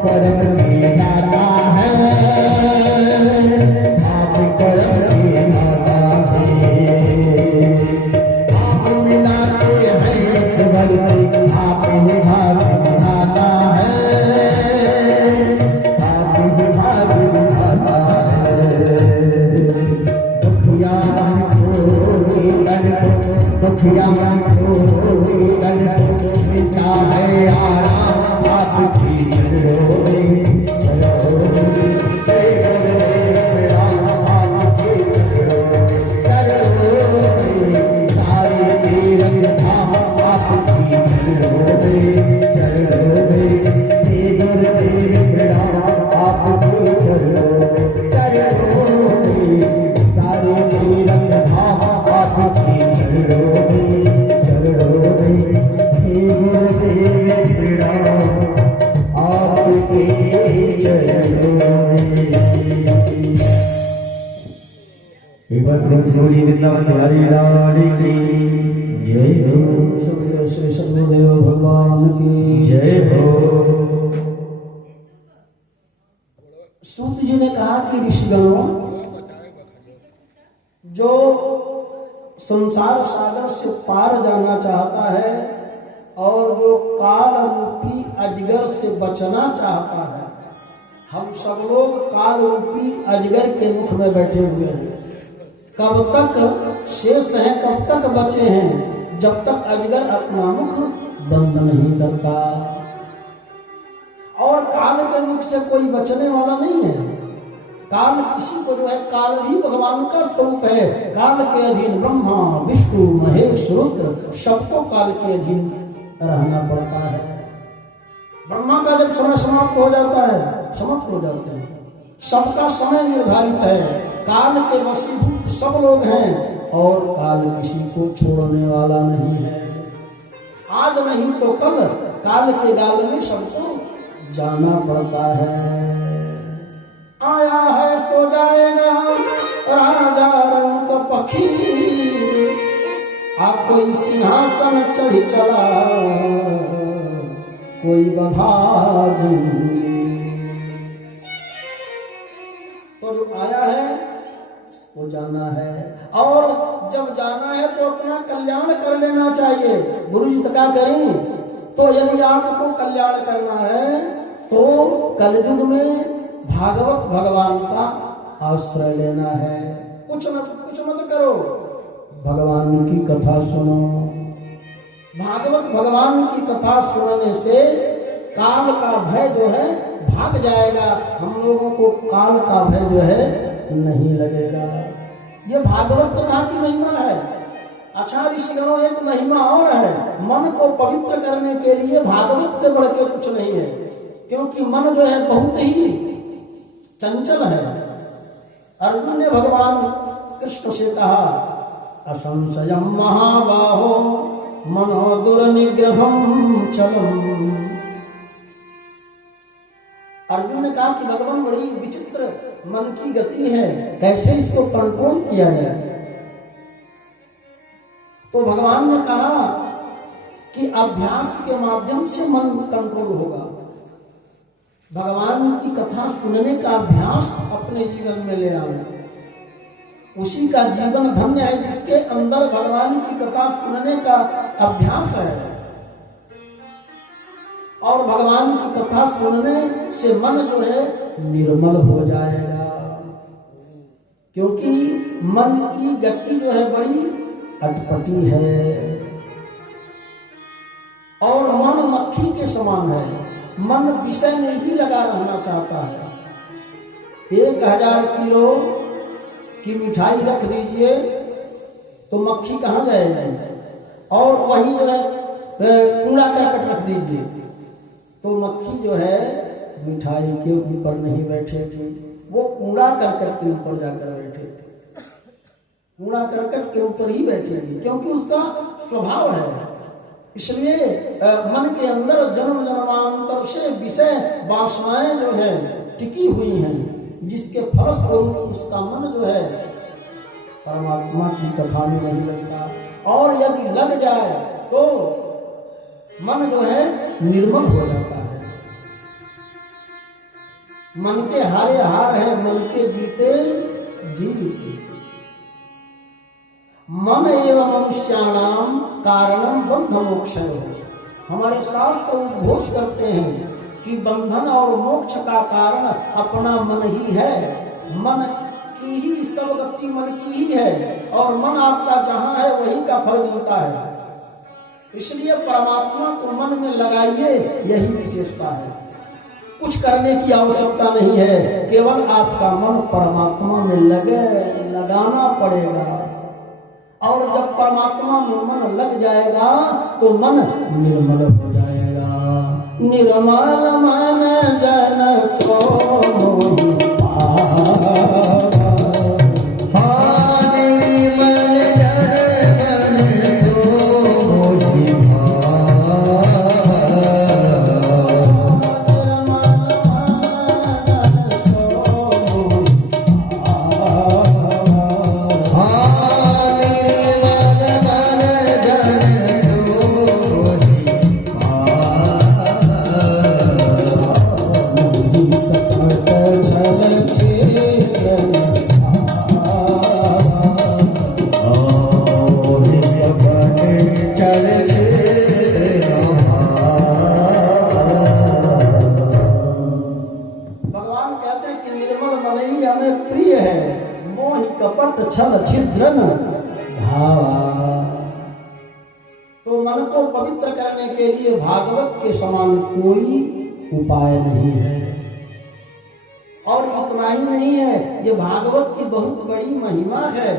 करम के दाता है, आप करम के दाता है। आप मिलाते हैं सबर से, आप भाग विधाता है, आप भाग विधाता है। दुखिया मन को वेदन को, दुखिया मन को वेदन को मिलता है आराम आपकी चरणों में, चरणों में। आपके चरणों में, चरणों में। सारे तीरथ धाम आपकी चरणों में, चरणों में। गुरुदेव प्रणाम आपके चरणों में, चरणों में। सारे तीरथ धाम आपकी चरणों में, चरणों में। गुरुदेव प्रणाम आपके चरणों में। एक बार प्रेम से बोलिए वृंदावन बिहारी लाल की जय हो। श्री सद्गुरुदेव भगवान की जय हो। सूत जी ने कहा कि ऋषिगणों, जो संसार सागर से पार जाना चाहता है और जो काल रूपी अजगर से बचना चाहता है, हम सब लोग काल रूपी अजगर के मुख में बैठे हुए हैं। कब तक शेष हैं, कब तक बचे हैं, जब तक अजगर अपना मुख बंद नहीं करता। और काल के मुख से कोई बचने वाला नहीं है। काल किसी को जो है, काल भी भगवान का स्वरूप है। काल के अधीन ब्रह्मा विष्णु महेश रुद्र सबको काल के अधीन रहना पड़ता है। ब्रह्मा का जब समय समाप्त हो जाता है, समाप्त हो जाते हैं। सबका समय निर्धारित है। काल के वशीभूत सब लोग हैं और काल किसी को छोड़ने वाला नहीं है। आज नहीं तो कल काल के गाल में सबको जाना पड़ता है। आया है सो जाएगा राजा रंग पखी, आ कोई सिंहासन चढ़ी चला, कोई बधा जिंदगी। तो जो आया है वो जाना है, और जब जाना है तो अपना कल्याण कर लेना चाहिए। गुरु जी क्या करें, तो यदि आपको कल्याण करना है तो कलयुग में भागवत भगवान का आश्रय लेना है। कुछ मत करो, भगवान की कथा सुनो। भागवत भगवान की कथा सुनने से काल का भय जो है भाग जाएगा। हम लोगों को काल का भय जो है नहीं लगेगा। ये भागवत कथा की महिमा है। अच्छा ऋषिगणों, एक महिमा और है। मन को पवित्र करने के लिए भागवत से बढ़ के कुछ नहीं है, क्योंकि मन जो है बहुत ही चंचल है। अर्जुन ने भगवान कृष्ण से कहा, असंशयम महाबाहो मनो दुर्निग्रहम चलम। अर्जुन ने कहा कि भगवान बड़ी विचित्र मन की गति है, कैसे इसको कंट्रोल किया जाए। तो भगवान ने कहा कि अभ्यास के माध्यम से मन कंट्रोल होगा। भगवान की कथा सुनने का अभ्यास अपने जीवन में ले आए, उसी का जीवन धन्य है जिसके अंदर भगवान की कथा सुनने का अभ्यास है। और भगवान की कथा सुनने से मन जो है निर्मल हो जाएगा, क्योंकि मन की गति जो है बड़ी अटपटी है और मन मक्खी के समान है। मन विषय में ही लगा रहना चाहता है। 1000 किलो की मिठाई रख दीजिए तो मक्खी कहाँ जाएगी, और वही जो है कूड़ा करकट रख दीजिए तो मक्खी जो है मिठाई के ऊपर नहीं बैठेगी, वो कूड़ा करकट के ऊपर जाकर बैठेगी। कूड़ा करकट के ऊपर ही बैठेगी, क्योंकि उसका स्वभाव है। इसलिए मन के अंदर जन्म जन्मांतर से विषय वासनाएं जो है टिकी हुई हैं, जिसके फलस्वरूप उसका मन जो है परमात्मा की कथा में नहीं लगता। और यदि लग जाए तो मन जो है निर्मल हो जाता है। मन के हारे हार है, मन के जीते जीत। मन एवं मनुष्याणाम कारणम बंध मोक्षयो। हमारे शास्त्र उद्घोष करते हैं कि बंधन और मोक्ष का कारण अपना मन ही है। मन की ही सब गति मन की ही है, और मन आपका जहां है वहीं का फल मिलता है। इसलिए परमात्मा को मन में लगाइए, यही विशेषता है। कुछ करने की आवश्यकता नहीं है, केवल आपका मन परमात्मा में लगाना पड़ेगा। और जब परमात्मा में मन लग जाएगा तो मन निर्मल हो जाएगा। निर्मल मन जन सो मोहि पावा। हाँ निर्मल जन सो मोहि पावा। छल छिद्रन भावा। तो मन को पवित्र करने के लिए भागवत के समान कोई उपाय नहीं है। और इतना ही नहीं है, ये भागवत की बहुत बड़ी महिमा है।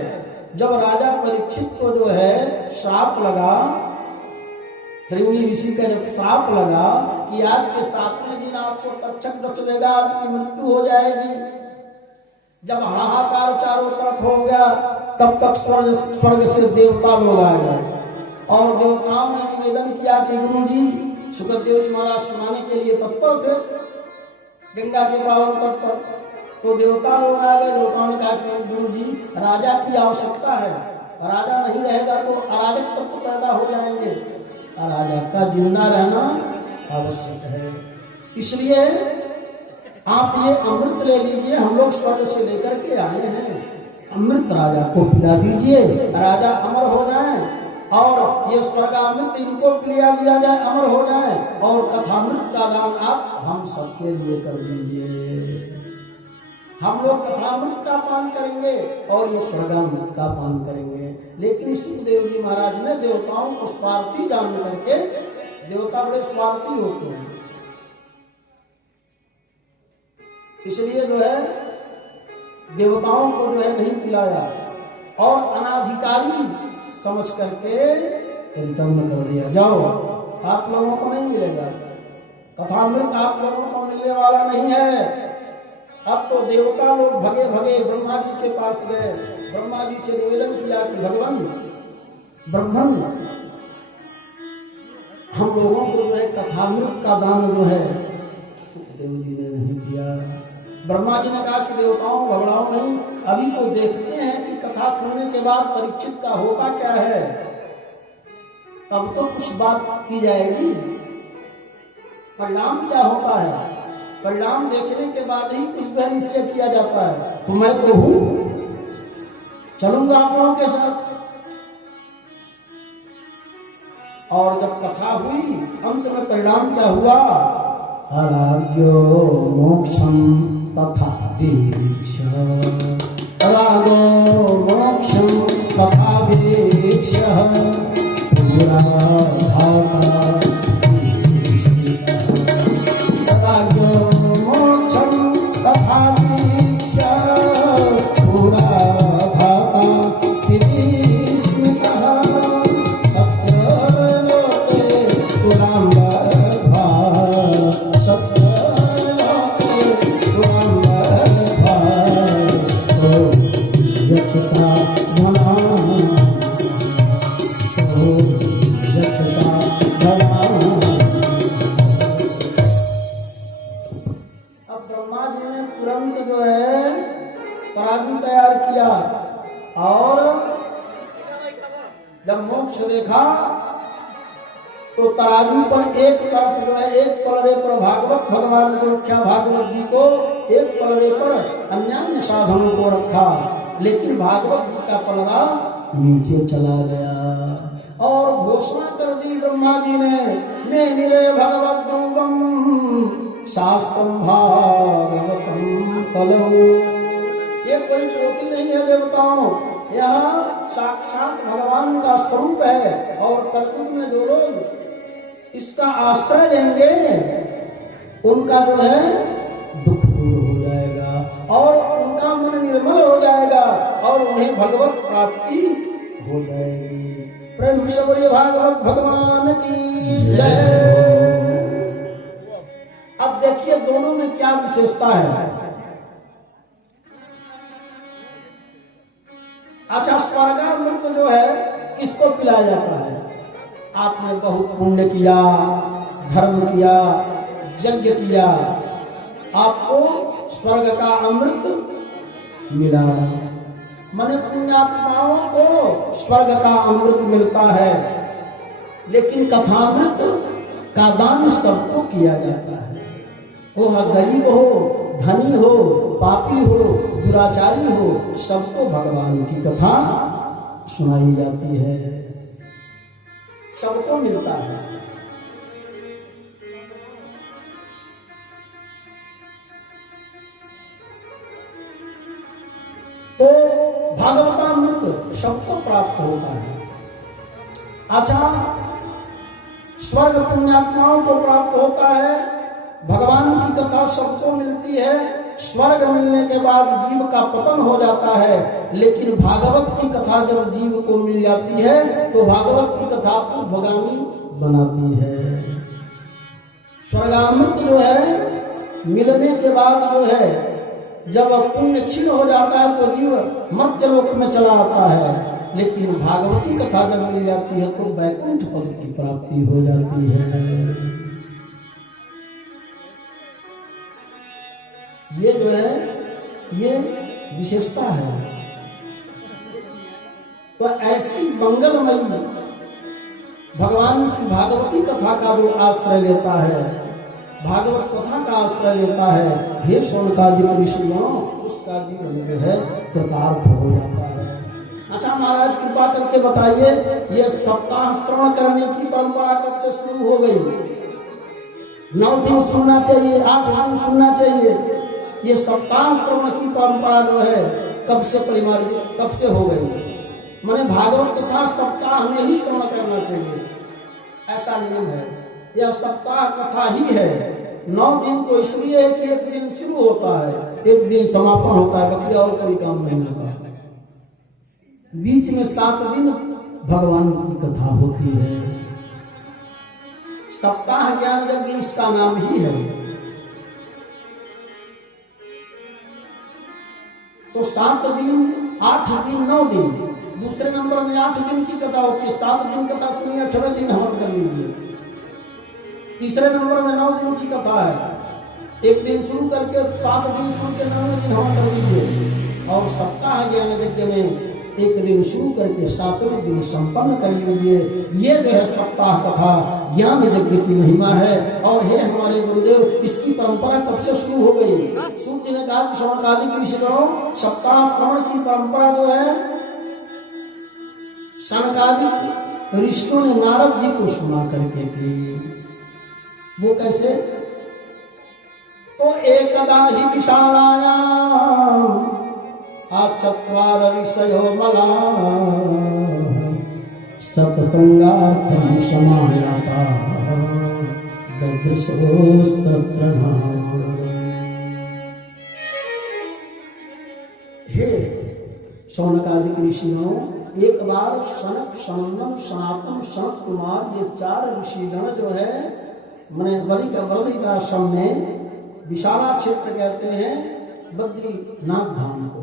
जब राजा परीक्षित को जो है श्राप लगा, श्रृंगी ऋषि का जब श्राप लगा कि आज के 7वें दिन आपको तक्षक डसलेगा, आपकी मृत्यु हो जाएगी। जब हाहाकार चारों तरफ हो गया, तब तक स्वर्ग से देवता लोग आ गए और देवताओं ने निवेदन किया कि गुरु जी, सुखदेव जी महाराज सुनाने के लिए तत्पर थे गंगा के पावन तट पर। तो देवता लोग आ गए। देवताओं ने कहा कि गुरु जी, राजा की आवश्यकता है, राजा नहीं रहेगा तो अराजक तत्व पैदा हो जाएंगे, राजा का जिंदा रहना आवश्यक है। इसलिए आप ये अमृत ले लीजिए, हम लोग स्वर्ग से लेकर के आए हैं, अमृत राजा को पिला दीजिए, राजा अमर हो जाए, और ये स्वर्गामृत इनको पिला दिया जाए, अमर हो जाए, और कथामृत का दान आप हम सबके लिए कर दीजिए। हम लोग कथामृत का पान करेंगे और ये स्वर्गामृत का पान करेंगे। लेकिन सुखदेव जी महाराज ने देवताओं को स्वार्थी जान करके, देवता बड़े स्वार्थी होते हैं, इसलिए जो है देवताओं को जो है नहीं पिलाया और अनाधिकारी समझ करके रिटर्न कर दिया। जाओ, आप लोगों को नहीं मिलेगा, कथामृत आप लोगों को मिलने वाला नहीं है। अब तो देवता लोग भगे भगे ब्रह्मा जी के पास गए, ब्रह्मा जी से निवेदन किया कि भगवान ब्रह्मन, हम लोगों को जो है कथामृत का दान जो है, सुखदेव जी ने नहीं किया। ब्रह्मा जी ने कहा कि देवताओं घबराओ नहीं, अभी तो देखते हैं कि कथा सुनने के बाद परीक्षित का होता क्या है, तब तो कुछ बात की जाएगी। परिणाम क्या होता है, परिणाम देखने के बाद ही कुछ जो है निश्चय किया जाता है। तो मैं तो हूं, चलूंगा आप लोगों के साथ। और जब कथा हुई, अंत में परिणाम क्या हुआ, अराग्यो मोक्षम तथा वीक्ष, अरागो मोक्षम तथा वीक्ष, पूरा अराग्यो मोक्षम तथा वीक्ष, पूरा जब मोक्ष देखा तो तराजू पर एक तरफ जो है, एक पलड़े पर भागवत भगवान को रखा, भागवत जी को, एक पलड़े पर अन्य साधनों को रखा, लेकिन भागवत जी का पलड़ा नीचे चला गया और घोषणा कर दी ब्रह्मा जी ने, मैं निरे भगवत ध्रुवम शास्त्रम भागवतम कलौ। ये कोई पोथी नहीं है देवताओं, यह साक्षात भगवान का स्वरूप है और कलयुग में जो लोग इसका आश्रय लेंगे उनका जो है दुख दूर हो जाएगा और उनका मन निर्मल हो जाएगा और उन्हें भगवत प्राप्ति हो जाएगी। प्रेम से बोलिए भागवत भगवान की जय। अब देखिए दोनों में क्या विशेषता है। अच्छा, स्वर्गामृत जो है किसको पिलाया जाता है? आपने बहुत पुण्य किया, धर्म किया, यज्ञ किया, आपको स्वर्ग का अमृत मिला। माने पुण्यात्माओं को स्वर्ग का अमृत मिलता है, लेकिन कथामृत का दान सबको किया जाता है। वो गरीब हो, धनी हो, पापी हो, दुराचारी हो, सबको भगवान की कथा सुनाई जाती है, सबको मिलता है। तो भागवतामृत सबको प्राप्त होता है। अच्छा, स्वर्ग पुण्यात्माओं को प्राप्त होता है, भगवान की कथा सबको मिलती है। स्वर्ग मिलने के बाद जीव का पतन हो जाता है, लेकिन भागवत की कथा जब जीव को मिल जाती है तो भागवत की कथा ऊर्ध्वगामी बनाती है। स्वर्गामृत जो है मिलने के बाद जो है जब पुण्य क्षीण हो जाता है तो जीव मर्त्यलोक में चला आता है, लेकिन भागवती कथा जब मिल जाती है तो वैकुंठ पद की प्राप्ति हो जाती है। ये जो है ये विशेषता है। तो ऐसी मंगलमयी भगवान की भागवती कथा का जो आश्रय लेता है, भागवत कथा का आश्रय लेता है, हे शौनकादिक ऋषियों, उसका जीवन जो है कृतार्थ हो जाता है। अच्छा महाराज, कृपा करके बताइए, ये सप्ताह श्रवण करने की परंपरा कब से शुरू हो गई? 9 दिन सुनना चाहिए, 8 दिन सुनना चाहिए। ये सप्ताह श्रवण की परंपरा जो है कब से परिमार्जित, कब से हो गई? माने भागवत कथा सप्ताह में ही श्रवण करना चाहिए, ऐसा नियम है। यह सप्ताह कथा ही है। 9 दिन तो इसलिए है कि एक दिन शुरू होता है, एक दिन समापन होता है, बाकी और कोई काम नहीं होता। बीच में 7 दिन भगवान की कथा होती है। सप्ताह ज्ञान यज्ञ इसका नाम ही है। तो 7 दिन, 8 दिन, 9 दिन, दूसरे नंबर में 8 दिन की कथा होती है। 7 दिन कथा सुनिए, 8वें दिन हवन कर लीजिए। तीसरे नंबर में 9 दिन की कथा है। एक दिन शुरू करके 7 दिन सुन के 9वें दिन हवन कर लीजिए। और सप्ताह ज्ञान यज्ञ में एक दिन शुरू करके 7वें दिन संपन्न कर लीजिए। ये जो है सप्ताह कथा ज्ञान यज्ञ की महिमा है। और हे हमारे गुरुदेव, इसकी परंपरा कब से शुरू हो गई? सूत जी ने कहा कि शौनकादिक ऋषिगणों, सप्ताह श्रवण की परंपरा जो है शौनकादिक ऋषियों ने नारद जी को सुना करके की। वो कैसे? तो एकदा ही विशालायाम आचत्वार ऋषयो मला सत्संगार्थं समायाता ददृशोस्तत्र नाम। हे शौनकादिक ऋषियों, एक बार सनक, सनंदन, सनातन, सनत कुमार, ये 4 ऋषिगण जो है मैंने बलि का आश्रम में विशाला क्षेत्र कहते हैं बद्रीनाथ धाम को।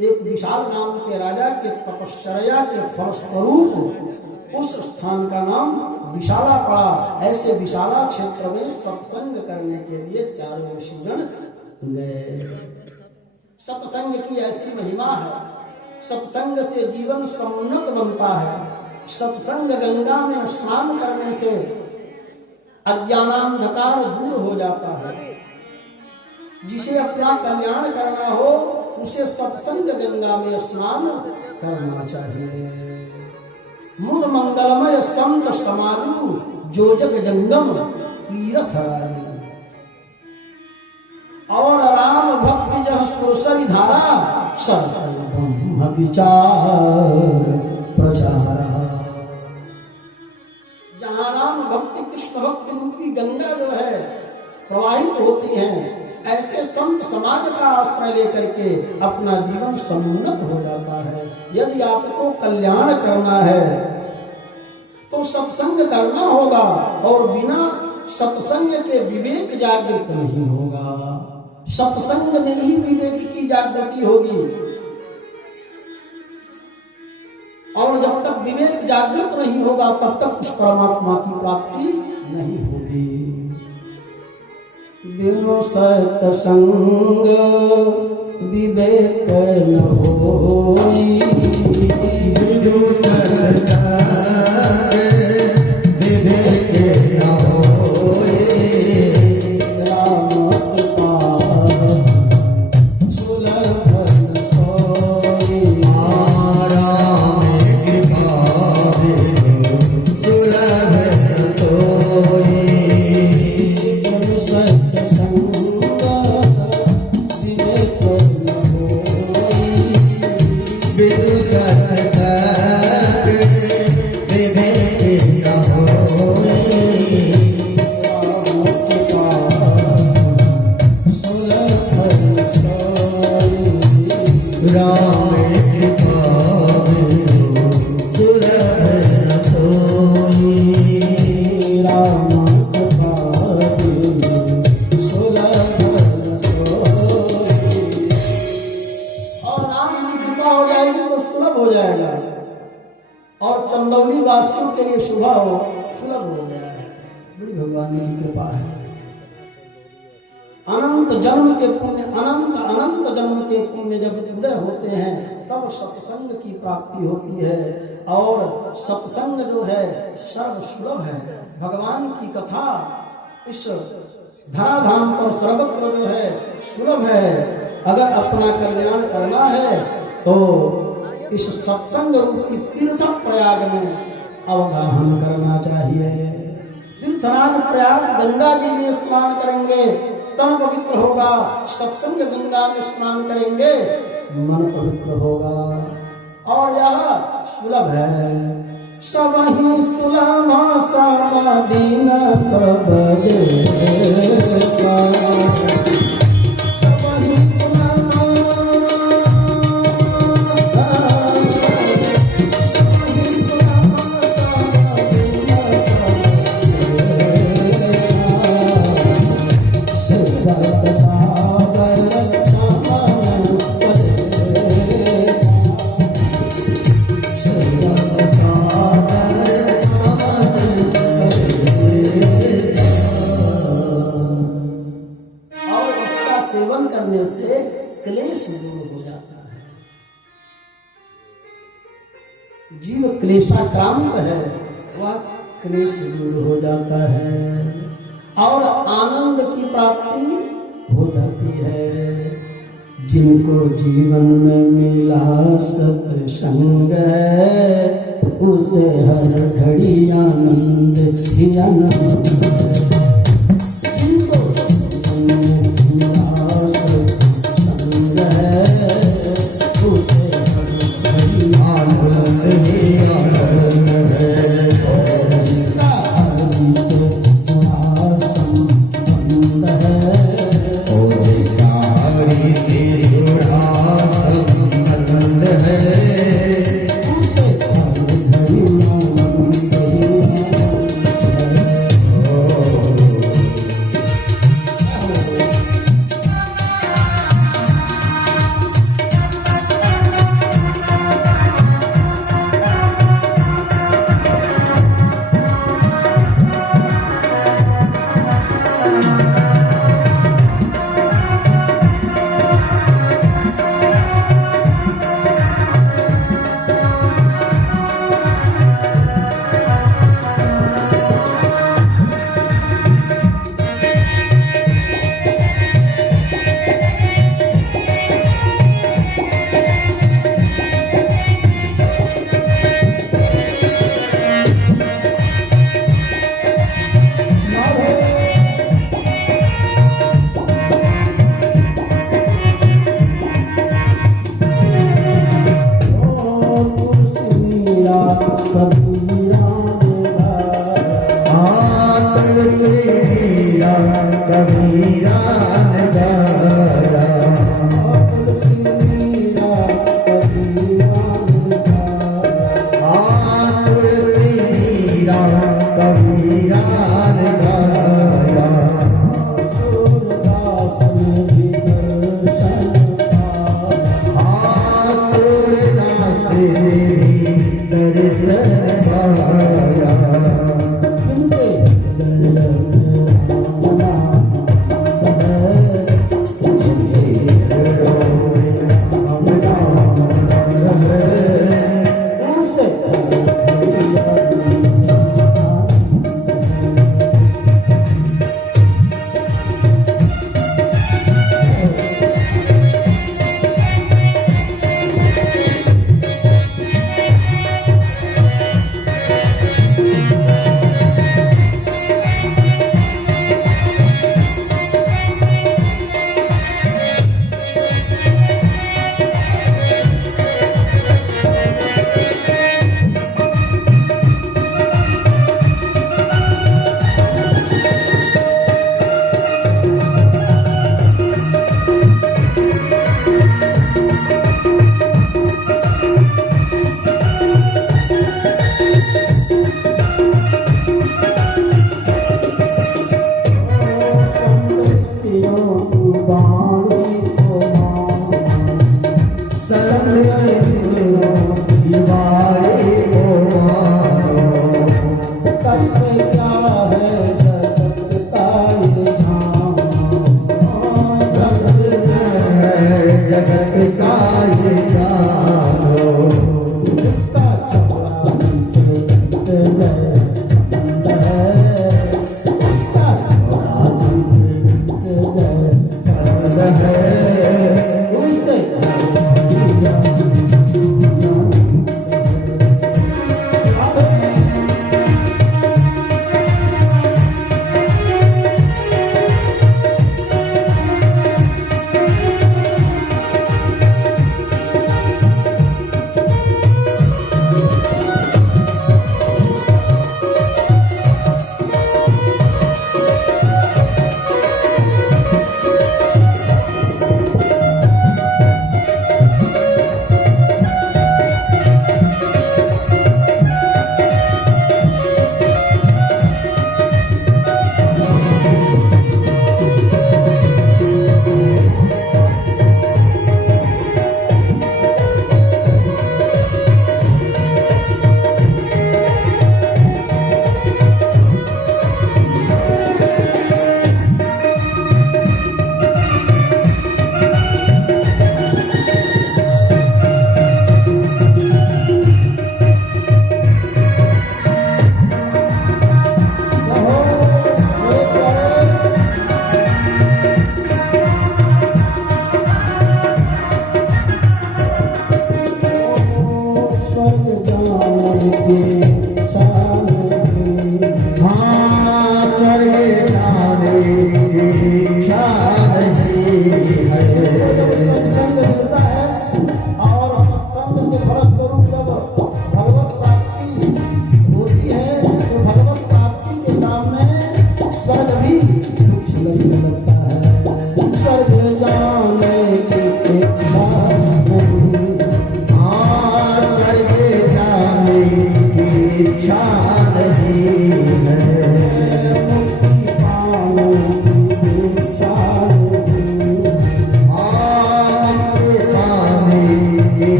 एक विशाल नाम के राजा के तपश्चर्या के फलस्वरूप उस स्थान का नाम विशाला पड़ा। ऐसे विशाला क्षेत्र में सत्संग करने के लिए 4 ऋषिगण गए। सत्संग की ऐसी महिमा है, सत्संग से जीवन समुन्नत बनता है। सत्संग गंगा में स्नान करने से अज्ञानांधकार दूर हो जाता है। जिसे अपना कल्याण करना हो उसे सत्संग गंगा में स्नान करना चाहिए। मुद मंगलमय संत समाधु जो जग जंगम तीरथ राजू। और राम भक्ति जह सुरसरी धारा सरसरी ब्रह्म विचार प्रचार। जहाँ राम भक्ति कृष्ण भक्ति रूपी गंगा जो है प्रवाहित होती है, ऐसे संत समाज का आश्रय लेकर के अपना जीवन समुन्नत हो जाता है। यदि आपको कल्याण करना है तो सत्संग करना होगा, और बिना सत्संग के विवेक जागृत नहीं होगा। सत्संग में ही विवेक की जागृति होगी, और जब तक विवेक जागृत नहीं होगा तब तक उस परमात्मा की प्राप्ति नहीं होगी। बिनु सत्संग विवेक न होई। बिनु सत्संग विवेक न होई। राम कृपा सुलभ न सोई। राम कृपा सुलभ न सोई। बिनु सत्संग विवेक न होई। बिनु सत्संग विवेक न होई। राम कृपा सुलभ न सोई। राम कृपा सुलभ न सोई। राम कृपा सुलभ न सोई। और राम की कृपा हो जाएगी तो सुलभ हो जाएगा, और चंदौली वासियों के लिए सुलभ हो गया है। बड़ी भगवान की कृपा है। अनंत जन्म के पुण्य, अनंत जन्म के पुण्य जब उदय होते हैं तब सत्संग की प्राप्ति होती है, और सत्संग जो है सर्व सुलभ है। भगवान की कथा इस धराधाम पर सर्वत्र जो है सुलभ है। अगर अपना कल्याण करना है तो इस सत्संग रूपी तीर्थ प्रयाग में अवगाहन करना चाहिए। तीर्थराज प्रयाग गंगा जी में स्नान करेंगे तन पवित्र होगा, सत्संग गंगा में स्नान करेंगे मन पवित्र होगा, और यह सुलभ है। सब ही सुलभ सब दीन सब देवता। सब ही सुलभ करने से क्लेश दूर हो जाता है। जीव क्लेशाक्रांत है, वह क्लेश दूर हो जाता है और आनंद की प्राप्ति हो जाती है। जिनको जीवन में मिला सत्संग उसे हर घड़ी आनंद ही आनंद। जिनको जीवन में मिला सत्संग उसे हर घड़ी आनंद ही आनंद है। जिसका हरि से जुड़ा संबंध है, और जिसका हरि से जुड़ा संबंध है, उसे हर घड़ी आनंद ही आनंद है।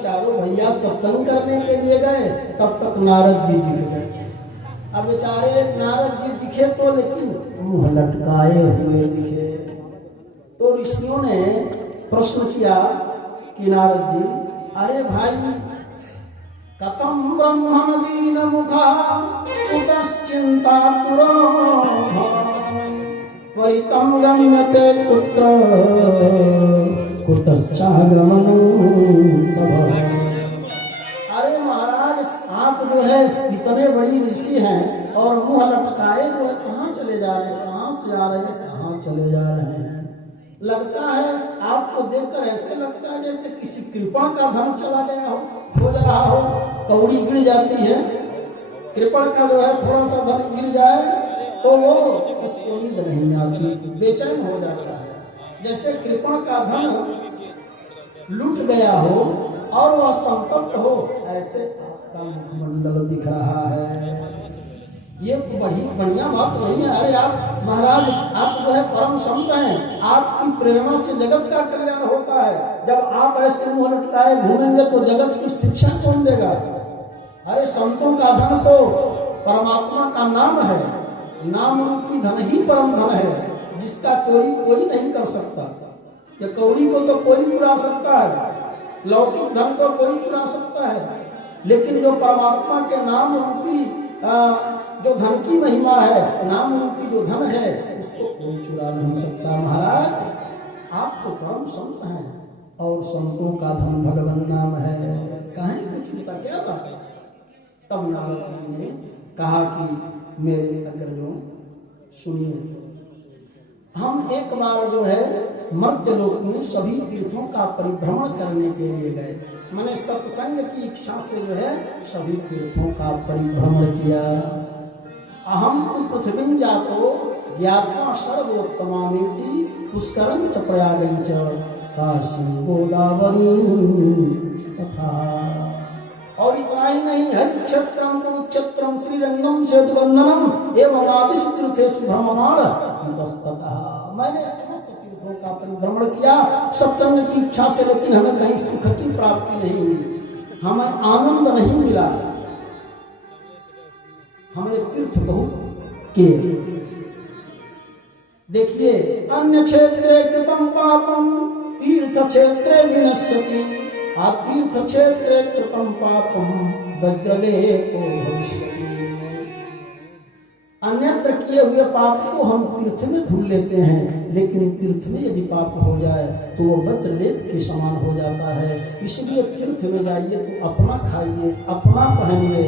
चारों भैया सत्संग करने के लिए गए, तब तक नारद जी दिख गए। अब बेचारे नारद जी दिखे तो, लेकिन मुंह लटकाए हुए दिखे। तो ऋषियों ने प्रश्न किया कि नारद जी, अरे भाई, कथम ब्रह्मण दीन मुखा कुतश्चिंता त्वरितं गम्यते कुत्र कुतश्चागमनं तव। अरे महाराज, आप जो है इतने बड़ी ऋषि हैं और मुंह लटकाए जो है कहाँ चले जा रहे हैं, कहाँ से आ रहे हैं, कहाँ चले जा रहे हैं। लगता है आपको देखकर ऐसे लगता है जैसे किसी कृपा का धन चला गया हो, खोज रहा हो, कौड़ी गिर जाती है। कृपण का जो है थोड़ा सा धन गिर जाए तो वो उसको नींद नहीं आती, बेचैन हो जाता है। जैसे कृपण का धन लूट गया हो और वह संतप्त हो, ऐसे आपका मुखमंडल दिख रहा है। ये तो बढ़िया बात नहीं है। अरे आप महाराज, आप जो है परम संत हैं, आपकी प्रेरणा से जगत का कल्याण होता है। जब आप ऐसे मुंह लटकाए घूमेंगे तो जगत की शिक्षा कौन देगा? अरे संतों का धन तो परमात्मा का नाम है, नाम रूपी धन ही परम धन है, जिसका चोरी कोई नहीं कर सकता। ये कौड़ी को तो कोई चुरा सकता है, लौकिक धन को कोई चुरा सकता है, लेकिन जो परमात्मा के नाम रूपी जो धन की महिमा है, नाम रूपी जो धन है, उसको कोई चुरा नहीं सकता। महाराज, आप तो परम संत हैं और संतों का धन भगवान नाम है, काहे को चिंता, क्या बात है? तब नारद जी ने कहा कि मेरे अग्रजों सुनिए, हम एक बार जो है मर्त्यलोक में सभी तीर्थों का परिभ्रमण करने के लिए गए। मैंने सत्संग की इच्छा से जो है सभी तीर्थों का परिभ्रमण किया। अहम तु पृथ्वीं जातो ज्ञात्वा सर्वोत्तमामिति पुष्करं च प्रयागं च काशीं गोदावरीं तथा। और इतना ही नहीं, हरिक्षेत्रं कुरुक्षेत्रं श्रीरंगम सेतुबंधनम एवं आदिषु तीर्थेषु भ्रममाण इतस्ततः। मैंने समस्त तीर्थों का परिभ्रमण किया सत्संग की इच्छा से, लेकिन हमें कहीं सुख की प्राप्ति नहीं हुई, हमें आनंद नहीं मिला। हमने तीर्थ बहुत किए। देखिए, अन्य क्षेत्रे कृतं पापं तीर्थ क्षेत्रे विनश्यति, तीर्थ क्षेत्रे कृतं पापं वज्रलेपो भविष्यति। अन्यत्र किए हुए पाप को हम तीर्थ में धुल लेते हैं, लेकिन तीर्थ में यदि पाप हो जाए तो वो वज्रलेप के समान हो जाता है। इसलिए तीर्थ में जाइए तो अपना खाइए, अपना पहनिए,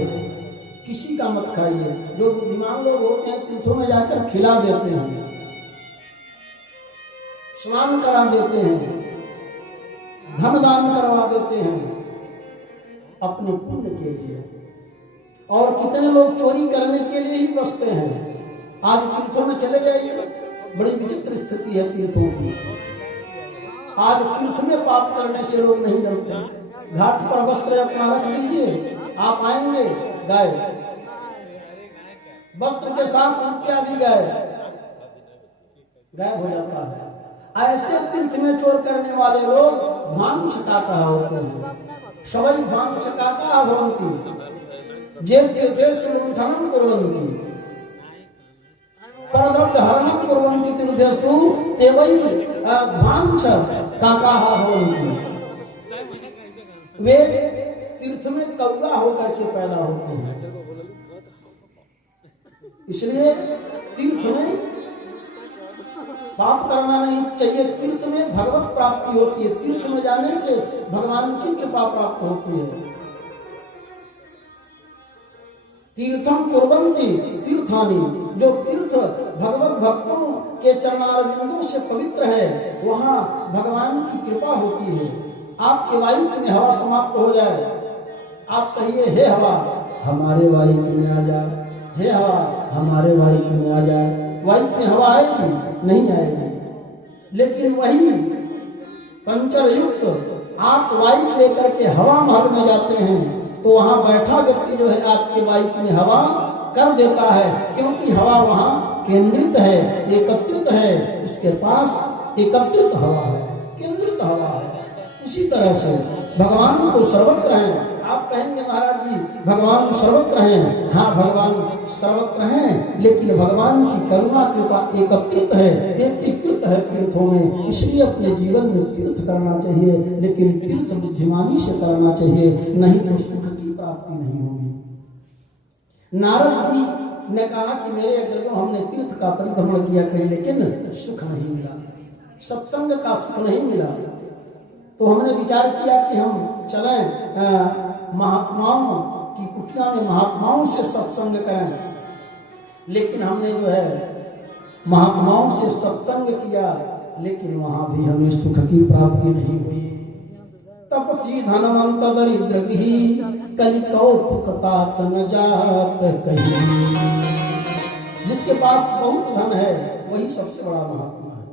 किसी का मत खाइए। जो बुद्धिमान लोग होते हैं तीर्थों में जाकर खिला देते हैं, स्नान करा देते हैं, धन दान करवा देते हैं अपने पुण्य के लिए। और कितने लोग चोरी करने के लिए ही बसते हैं। आज तीर्थों में चले जाइए, बड़ी विचित्र स्थिति है तीर्थों की। आज तीर्थ में पाप करने से लोग नहीं डरते। घाट पर वस्त्र अपना रख लीजिए, आप आएंगे गायब, वस्त्र के साथ रुपया भी गायब हो जाता है। ऐसे तीर्थ में चोर करने वाले लोग ध्वान छकाता होते हैं। सवै ध्वान छकाता भवन्ति जे तीर्थेषु लुण्ठनं कुर्वन्ति परद्रव्य हरणं कुर्वन्ति तीर्थेषु ते वै ध्वान छकाताः भवन्ति। वे तीर्थ में कौवा होकर के पैदा होते हैं। इसलिए तीर्थ में पाप करना नहीं चाहिए। तीर्थ में भगवत प्राप्ति होती है, तीर्थ में जाने से भगवान की कृपा प्राप्त होती है। तीर्थम कुर्वन्ति तीर्थानि, जो तीर्थ भगवत भक्तों के चरणारविंदों से पवित्र है, वहाँ भगवान की कृपा होती है। आपके वायु में हवा समाप्त हो जाए, आप कहिए हे हवा हमारे वायु में आ जा, हे हवा हमारे वायु में आ जा। वायु में हवा आएगी? नहीं आएगी। लेकिन वही पंचर युक्त आप वायु लेकर के हवा महल में जाते हैं तो वहां बैठा व्यक्ति जो है आपके वायु में हवा कर देता है, क्योंकि हवा वहां केंद्रित है, एकत्रित है, उसके पास एकत्रित हवा है, केंद्रित हवा है। उसी तरह से भगवान तो सर्वत्र हैं। आप कहेंगे महाराज जी भगवान सर्वत्र हैं, हाँ भगवान सर्वत्र हैं, लेकिन भगवान की करुणा कृपा एकत्रित है, एकीकृत है तीर्थों में। इसलिए अपने जीवन में तीर्थ करना चाहिए, लेकिन तीर्थ बुद्धिमानी से करना चाहिए, नहीं तो सुख की प्राप्ति नहीं होगी। नारद जी ने कहा कि मेरे अग्रजों हमने तीर्थ का परिभ्रमण किया कहीं, लेकिन सुख नहीं मिला, सत्संग का सुख नहीं मिला। तो हमने विचार किया कि हम चलें महात्माओं की कुटिया में, महात्माओं से सत्संग करें। लेकिन हमने जो है महात्माओं से सत्संग किया, लेकिन वहां भी हमें सुख की प्राप्ति नहीं हुई। तपसी धनवंत दरिद्र गृही कलि कौतुकता न जात कहीं। जिसके पास बहुत धन है वही सबसे बड़ा महात्मा है।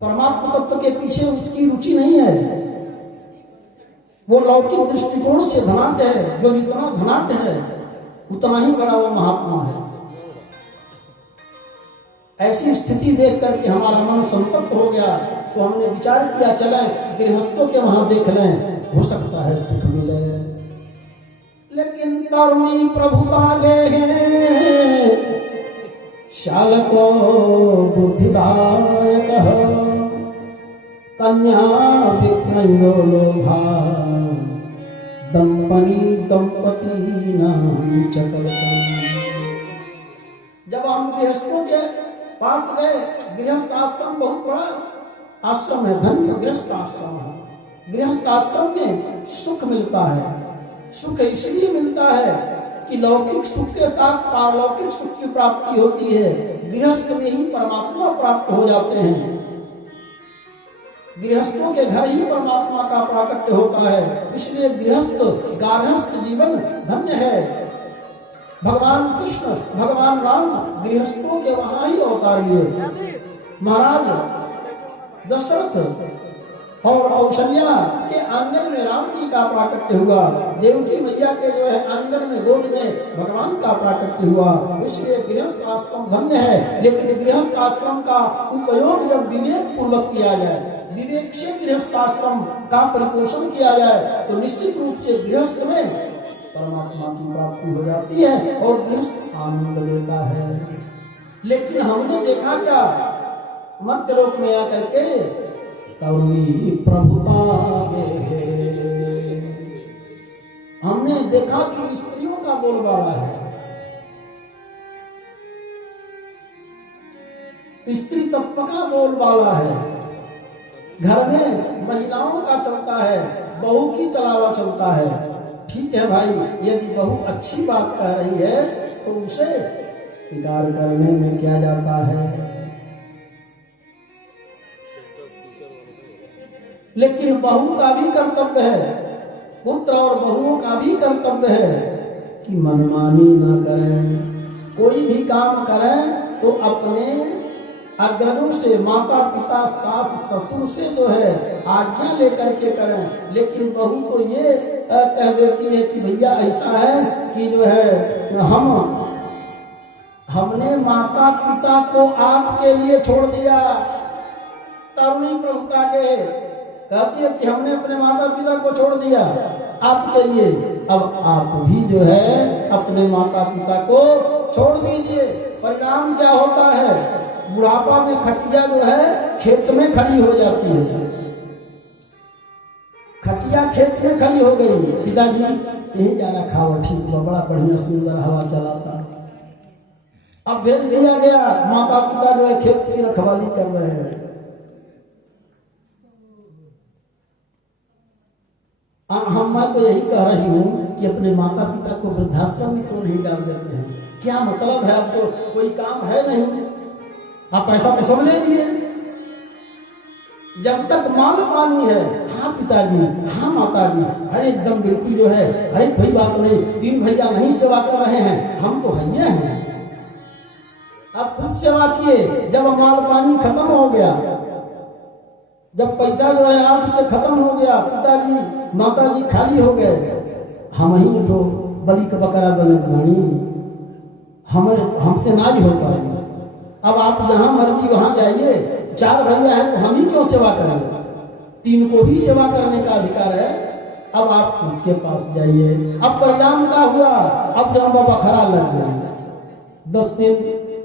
परमात्मा तत्व के पीछे उसकी रुचि नहीं है, वो लौकिक दृष्टिकोण से धनाढ्य है। जो जितना धनाढ्य है उतना ही बड़ा वो महात्मा है। ऐसी स्थिति देख करके हमारा मन संतप्त हो गया, तो हमने विचार किया चलें गृहस्थों के वहां देख लें, हो सकता है सुख मिले। लेकिन तरुणी प्रभुता गए शालको बुद्धिदायक कन्या विक्रयो लोभा दंपती नाम चकल। जब हम गृहस्थों के पास गए, गृहस्थ आश्रम बहुत बड़ा आश्रम है, धन्य गृहस्थ आश्रम है। गृहस्थ आश्रम में सुख मिलता है। सुख इसलिए मिलता है कि लौकिक सुख के साथ पारलौकिक सुख की प्राप्ति होती है। गृहस्थ में ही परमात्मा प्राप्त हो जाते हैं। गृहस्थों के घर ही परमात्मा का प्राकट्य होता है। इसलिए गृहस्थ गार्हस्थ जीवन धन्य है। भगवान कृष्ण भगवान राम गृहस्थों के वहां ही अवतार लिए। महाराज दशरथ और कौशल्या के आंगन में राम जी का प्राकट्य हुआ। देवकी मैया के जो है आंगन में गोद में भगवान का प्राकट्य हुआ। इसलिए गृहस्थ आश्रम धन्य है। लेकिन गृहस्थ आश्रम का उपयोग जब विवेक पूर्वक किया जाए, विवेक से गृहस्थ आश्रम का परिपोषण किया जाए, तो निश्चित रूप से गृहस्थ में परमात्मा की प्राप्ति हो जाती है और गृहस्थ आनंद देता है। लेकिन हमने देखा क्या, मर्त्यलोक में आकर के करुणी प्रभुता हमने देखा कि स्त्रियों का बोलबाला है। स्त्री तत्व का बोलबाला है। घर में महिलाओं का चलता है, बहू की चलावा चलता है। ठीक है भाई, यदि बहू अच्छी बात कह रही है तो उसे स्वीकार करने में क्या जाता है। लेकिन बहू का भी कर्तव्य है, पुत्र और बहुओं का भी कर्तव्य है कि मनमानी न करें। कोई भी काम करें तो अपने अग्रजों से, माता पिता सास ससुर से जो है आज्ञा लेकर के करें। लेकिन बहू तो ये कह देती है कि भैया ऐसा है कि जो है हमने माता पिता को आपके लिए छोड़ दिया। तरुणी प्रभुता के कहती है कि हमने अपने माता पिता को छोड़ दिया आपके लिए। अब आप भी जो है अपने माता पिता को छोड़ दीजिए। परिणाम क्या होता है, बुढ़ापा में खटिया जो है खेत में खड़ी हो जाती है। खटिया खेत में खड़ी हो गई, पिताजी यही जाना खाओ, ठीक हुआ, बड़ा बढ़िया सुंदर हवा चलाता। अब भेज दिया गया, माता पिता जो है खेत की रखवाली कर रहे हैं। मैं तो यही कह रही हूँ कि अपने माता पिता को वृद्धाश्रम में क्यों नहीं डाल देते हैं। क्या मतलब है, अब तो कोई काम है नहीं, आप पैसा तो सब ले लिए। जब तक माल पानी है, हाँ पिताजी, हाँ माताजी, अरे एकदम बिल्कुल जो है, अरे कोई बात नहीं, 3 भैया नहीं सेवा कर रहे हैं, हम तो हैये हैं। आप खुद सेवा किए। जब माल पानी खत्म हो गया, जब पैसा जो है हाथ से खत्म हो गया, पिताजी माताजी खाली हो गए, हम ही तो बलि का बकरा बने बनी, हमसे ना ही हो पाएगी। अब आप जहां मर्जी वहां जाइए, 4 भैया हैं तो हम ही क्यों सेवा करें। तीन को ही सेवा करने का अधिकार है। अब आप उसके पास जाइए। अब परिणाम क्या हुआ? अब जब बखरा लग गई, 10 दिन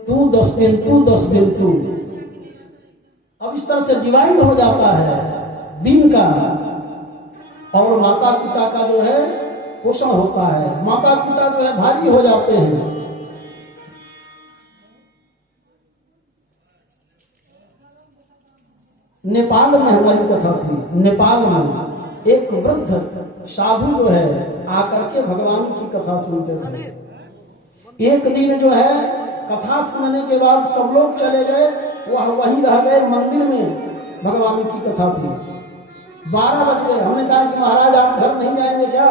तू, 10 दिन तू, 10 दिन तू। अब इस तरह से डिवाइड हो जाता है दिन का, और माता पिता का जो है पोषण होता है। माता पिता जो है भारी हो जाते हैं। नेपाल में हमारी कथा थी। नेपाल में एक वृद्ध साधु जो है आकर के भगवान की कथा सुनते थे। एक दिन जो है कथा सुनने के बाद सब लोग चले गए, वह वहीं रह गए मंदिर में। भगवान की कथा थी। 12 बज गए। हमने कहा कि महाराज आप घर नहीं जाएंगे क्या?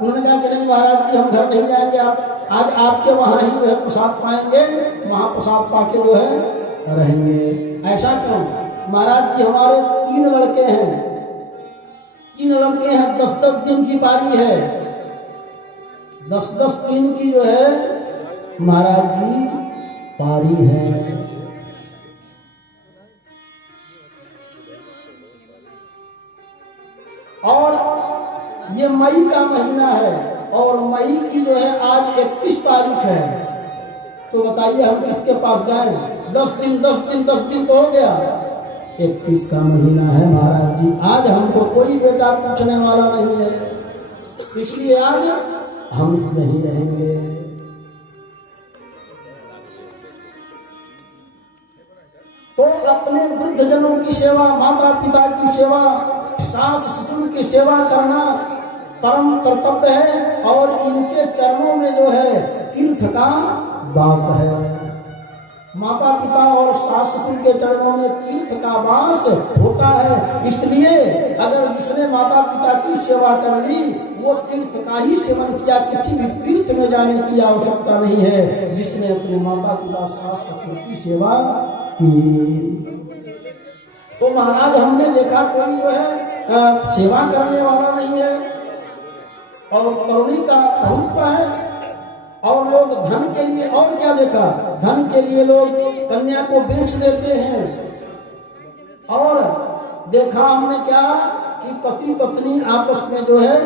उन्होंने कहा कि नहीं महाराज जी हम घर नहीं जाएंगे, आप आज आपके वहां ही जो है प्रसाद पाएंगे, वहां प्रसाद पाके जो है रहेंगे। ऐसा क्यों? महाराज जी हमारे 3 लड़के हैं, 3 लड़के हैं, 10-10 दिन की पारी है, 10-10 दिन की जो है महाराज जी पारी है। और ये मई का महीना है, और मई की जो है आज 31 तारीख है। तो बताइए हम किसके पास जाएं? 10 दिन 10 दिन 10 दिन तो हो गया, 31 का महीना है महाराज जी। आज हमको कोई बेटा पूछने वाला नहीं है, इसलिए आज हम नहीं रहेंगे। तो अपने वृद्ध जनों की सेवा, माता पिता की सेवा, सास ससुर की सेवा करना परम कर्तव्य है, और इनके चरणों में जो है तीर्थ का वास है। माता पिता और सास ससुर के चरणों में तीर्थ का वास होता है। इसलिए अगर जिसने माता पिता की सेवा कर ली वो तीर्थ का ही सेवन किया, किसी भी तीर्थ में जाने की आवश्यकता नहीं है। जिसने अपने माता पिता सास ससुर की सेवा की। तो महाराज हमने देखा कोई जो है सेवा करने वाला नहीं है, और करुणी का प्रभुत्व है। और लोग धन के लिए, और क्या देखा, धन के लिए लोग कन्या को बेच देते हैं। और देखा हमने क्या कि पति पत्नी आपस में जो है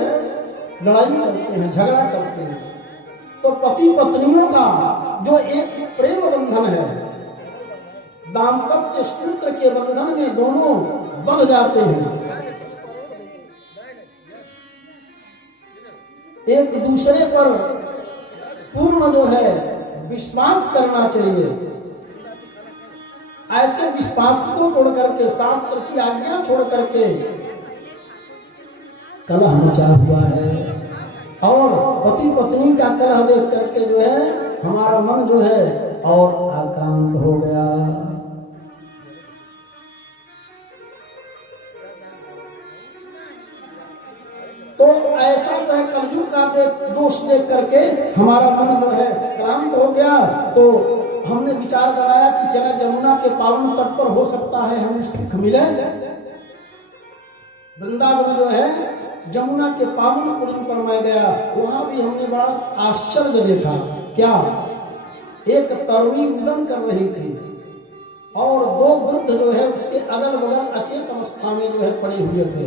लड़ाई करते हैं, झगड़ा करते हैं। तो पति पत्नियों का जो एक प्रेम बंधन है, दाम्पत्य सूत्र के बंधन में दोनों बंध जाते हैं। एक दूसरे पर पूर्ण जो है विश्वास करना चाहिए। ऐसे विश्वास को तोड़ करके, शास्त्र की आज्ञा छोड़ करके कलह मचा हुआ है, और पति पत्नी का कलह देख करके जो है हमारा मन जो है और आक्रांत हो गया। तो ऐसा जो है कलयुग का दोष देख करके हमारा मन जो है क्रांत हो गया। तो हमने विचार बनाया कि चले जमुना के पावन तट पर हो सकता है हमें सुख मिले। वृंदावन जो है जमुना के पावन पुरी पर मैं गया, वहां भी हमने बड़ा आश्चर्य देखा। क्या? एक तरुणी उदन कर रही थी, और 2 वृद्ध जो है उसके अगल बगल अचेत अवस्था में जो है पड़े हुए थे,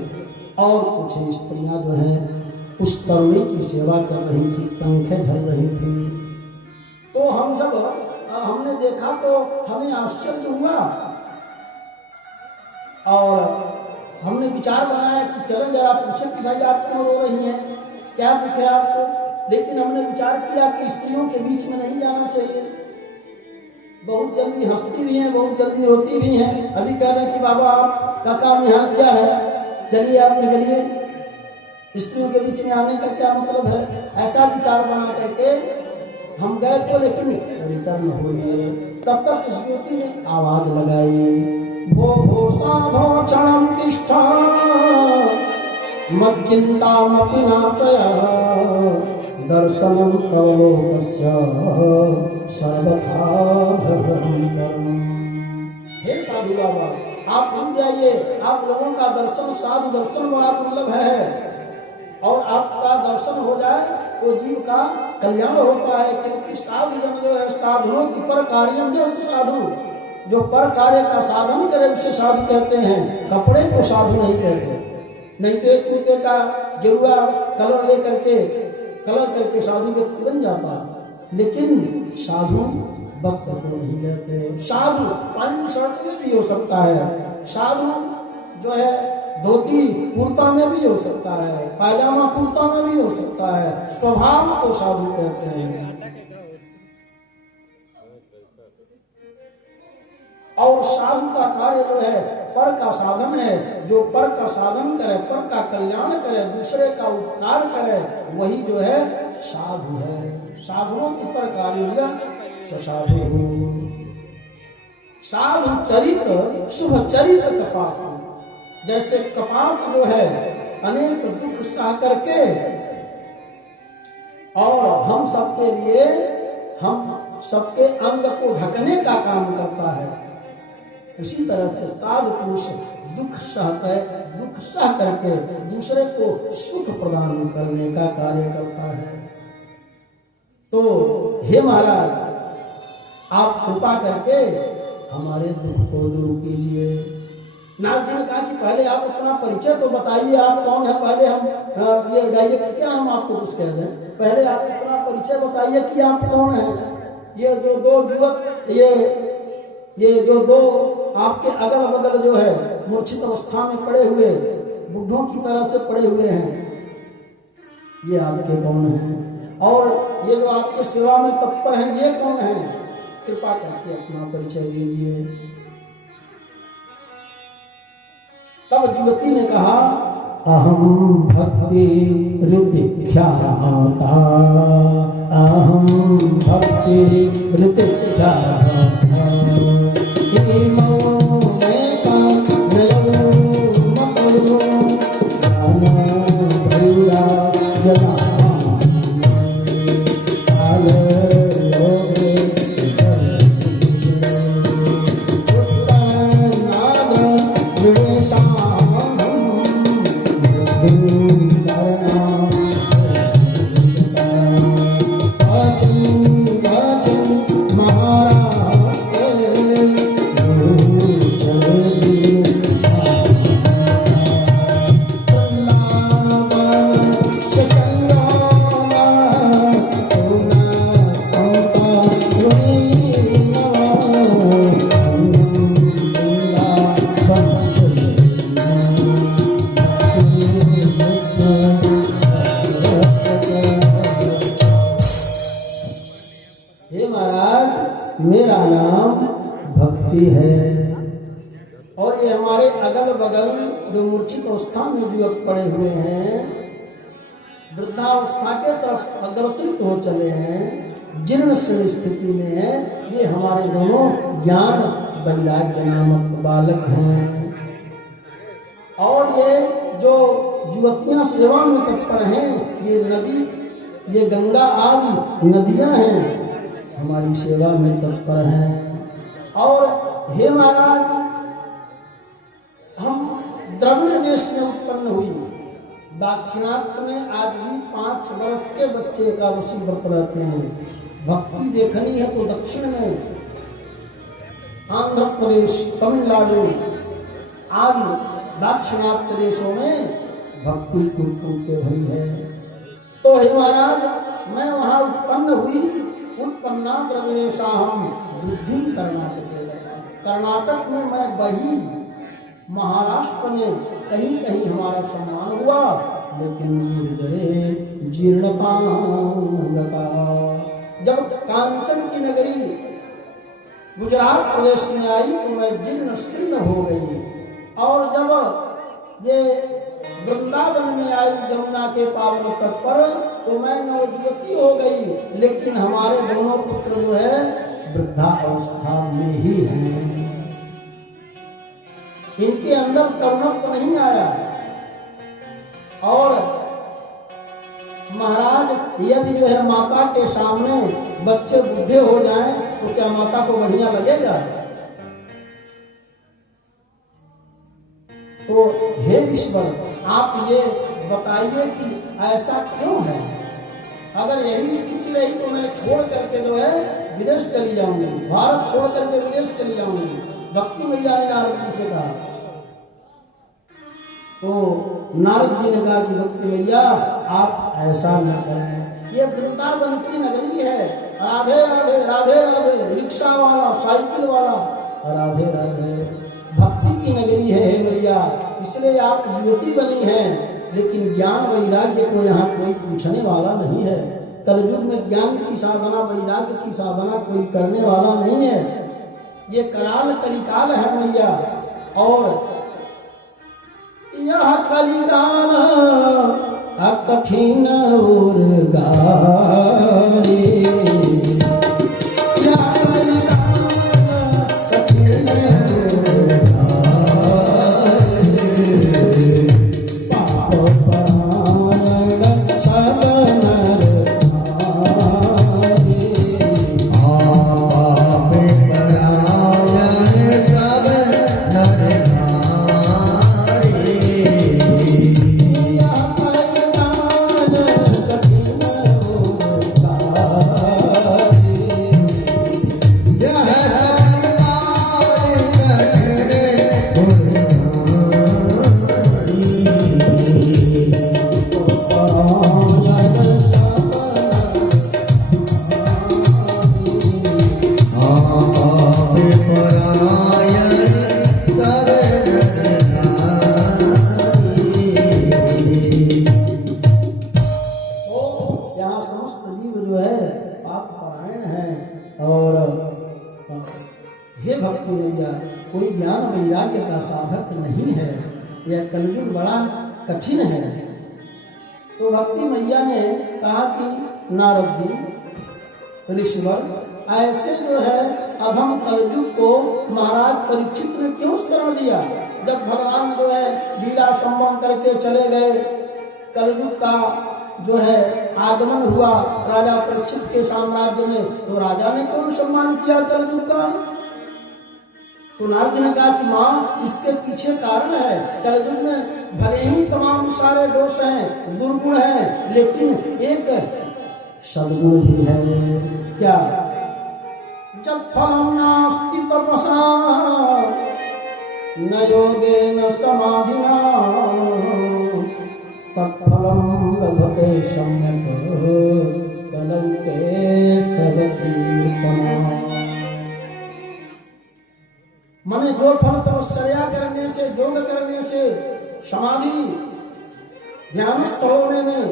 और कुछ स्त्रियां जो हैं उस तरुणी की सेवा कर रही थी, पंखे झल रही थी। तो हम जब हमने देखा तो हमें आश्चर्य हुआ, और हमने विचार बनाया कि चलो जरा पूछे कि भाई आप क्यों रो रही हैं, क्या दुख है आपको। लेकिन हमने विचार किया कि स्त्रियों के बीच में नहीं जाना चाहिए। बहुत जल्दी हंसती भी हैं, बहुत जल्दी रोती भी हैं। अभी कह रहे हैं कि बाबा आपका काम यहाँ क्या है, चलिए आप निकलिए, स्त्रियों के बीच में आने का क्या मतलब है। ऐसा विचार बना करके हम गए तो, लेकिन रिटर्न हो गए। तब तक उस युवती ने आवाज लगाई, भो भो साधो क्षणं तिष्ठ मच्चिन्तामपि नाशय दर्शनं तव लोकस्य सर्वथा भयंकरम्। हे साधु बाबा आप रुक जाइए, आप लोगों का दर्शन, साधु दर्शन बड़ा दुर्लभ है, और आपका दर्शन हो जाए तो जीव का कल्याण होता है। क्योंकि साधु जन जो है साधनों की पर कार्यम जैसे साधु, जो पर कार्य का साधन करे उसे साधु कहते हैं, कपड़े को साधु नहीं कहते। नहीं तो 1 रुपये का गेरुआ कलर लेकर के कलर करके साधु व्यक्ति बन जाता। लेकिन साधु वस्त्र को नहीं कहते, साधु पैंट शर्ट में भी हो सकता है, साधु जो है धोती कुर्ता में भी हो सकता है, पायजामा कुर्ता में भी हो सकता है, स्वभाव को साधु कहते हैं। और साधु का कार्य जो है पर का साधन है, जो पर का साधन करे, पर का कल्याण करे, दूसरे का उपकार करे, वही जो है साधु है। साधुओं की पर कार्य साधु हो। साधु चरित शुभ चरित कपास, जैसे कपास जो है अनेक दुख सह करके और हम सबके लिए, हम सबके अंग को ढकने का काम करता है, उसी तरह से साधु पुरुष दुख सह करके दूसरे को सुख प्रदान करने का कार्य करता है। तो हे महाराज, आप कृपा करके हमारे दुख को दूर कीजिए। नाथ जी ने कहा कि पहले आप अपना परिचय तो बताइए, आप कौन है। पहले हम ये डायरेक्ट क्या हम आपको कुछ कह दें, पहले आप अपना परिचय बताइए कि आप कौन हैं। ये जो दो युवक, ये जो दो आपके अगल बगल जो है मूर्छित अवस्था में पड़े हुए, बुढ़ों की तरह से पड़े हुए हैं, ये आपके कौन हैं। और ये जो आपके सेवा में तत्पर हैं, ये कौन हैं। कृपा करके अपना परिचय दीजिए। तब युवती ने कहा, अहम भक्ति ऋतिख्याता, अहम भक्ति ऋतिख्याता, मेरा नाम भक्ति है। और ये हमारे अगल बगल जो मूर्छित अवस्था में युवक पड़े हुए हैं, वृद्धावस्था के तरफ अग्रसरित हो चले हैं, जीर्ण शीर्ण स्थिति में है, ये हमारे दोनों ज्ञान वैराग्य नामक बालक हैं। और ये जो युवतियां सेवा में तत्पर हैं, ये नदी, ये गंगा आदि नदियां हैं, हमारी सेवा में तत्पर हैं। और हे महाराज, हम द्रविड़ देश में उत्पन्न हुई, दाक्षिणात्य में आज भी 5 वर्ष के बच्चे एकादशी व्रत रहते हैं। भक्ति देखनी है तो दक्षिण में आंध्र प्रदेश, तमिलनाडु आदि दाक्षिणात्य देशों में भक्ति कुल के भरी है। तो हे महाराज, मैं वहां उत्पन्न हुई, उत्पन्ना द्रविणेशाहम वृद्धि कर्नाटक में मैं बढ़ी, महाराष्ट्र में कहीं कहीं हमारा सम्मान हुआ, लेकिन गुर्जरे जीर्णता। जब कांचन की नगरी गुजरात प्रदेश में आई तो मैं जीर्ण शीर्ण हो गई। और जब ये वृंदावन में आई जमुना के पावन तट पर, तो मैं नवजुवती हो गई, लेकिन हमारे दोनों पुत्र जो है वृद्धावस्था में ही हैं। इनके अंदर तरुणत्व नहीं आया। और महाराज, यदि जो है माता के सामने बच्चे बूढ़े हो जाएं तो क्या माता को बढ़िया लगेगा। तो हे ईश्वर, आप ये बताइए कि ऐसा क्यों है। अगर यही स्थिति रही तो मैं छोड़ करके जो है विदेश चली जाऊंगी, भारत छोड़ करके विदेश चली जाऊंगी। भक्ति मैया ने नारद जी से कहा। तो नारद जी ने कहा कि भक्ति मैया आप ऐसा न करें, ये वृंदावन की नगरी है, राधे राधे राधे राधे, रिक्शा वाला साइकिल वाला राधे राधे, भक्ति की नगरी है मैया, इसलिए आप ज्योति बनी हैं। लेकिन ज्ञान वैराग्य को यहाँ कोई पूछने वाला नहीं है। कलयुग में ज्ञान की साधना वैराग्य की साधना कोई करने वाला नहीं है। ये कराल कलिकाल है मैया, और यह कलिकाल कठिन और गाढ़ी, यह कलिकाल कठिन और गाढ़ी, पाप परायण सब नर भारी, पाप परायण सब नर कोई ज्ञान वैराग्य का साधक नहीं है। यह कलयुग बड़ा कठिन है। तो भक्ति मैया ने कहा कि नारद जी ऋषिवर, ऐसे जो है अधम कलयुग को महाराज परीक्षित ने क्यों शरण दिया? जब भगवान जो है लीला संबंध करके चले गए, कलयुग का जो है आगमन हुआ राजा परीक्षित के साम्राज्य में, तो राजा ने क्यों सम्मान किया कलयुग का? तो नारद जी ने कहा कि माँ, इसके पीछे कारण है। कलयुग में भले ही तमाम सारे दोष हैं, दुर्गुण हैं, लेकिन एक सद्गुण भी है। क्या? जब फलम नास्ति तपसा न योगेन समाधिना तत्फलम लभते सम्यक् कलौके सर्वकीर्तना। माने जो फल तपश्चर्या करने से, योग करने से, समाधि ध्यानस्थ होने में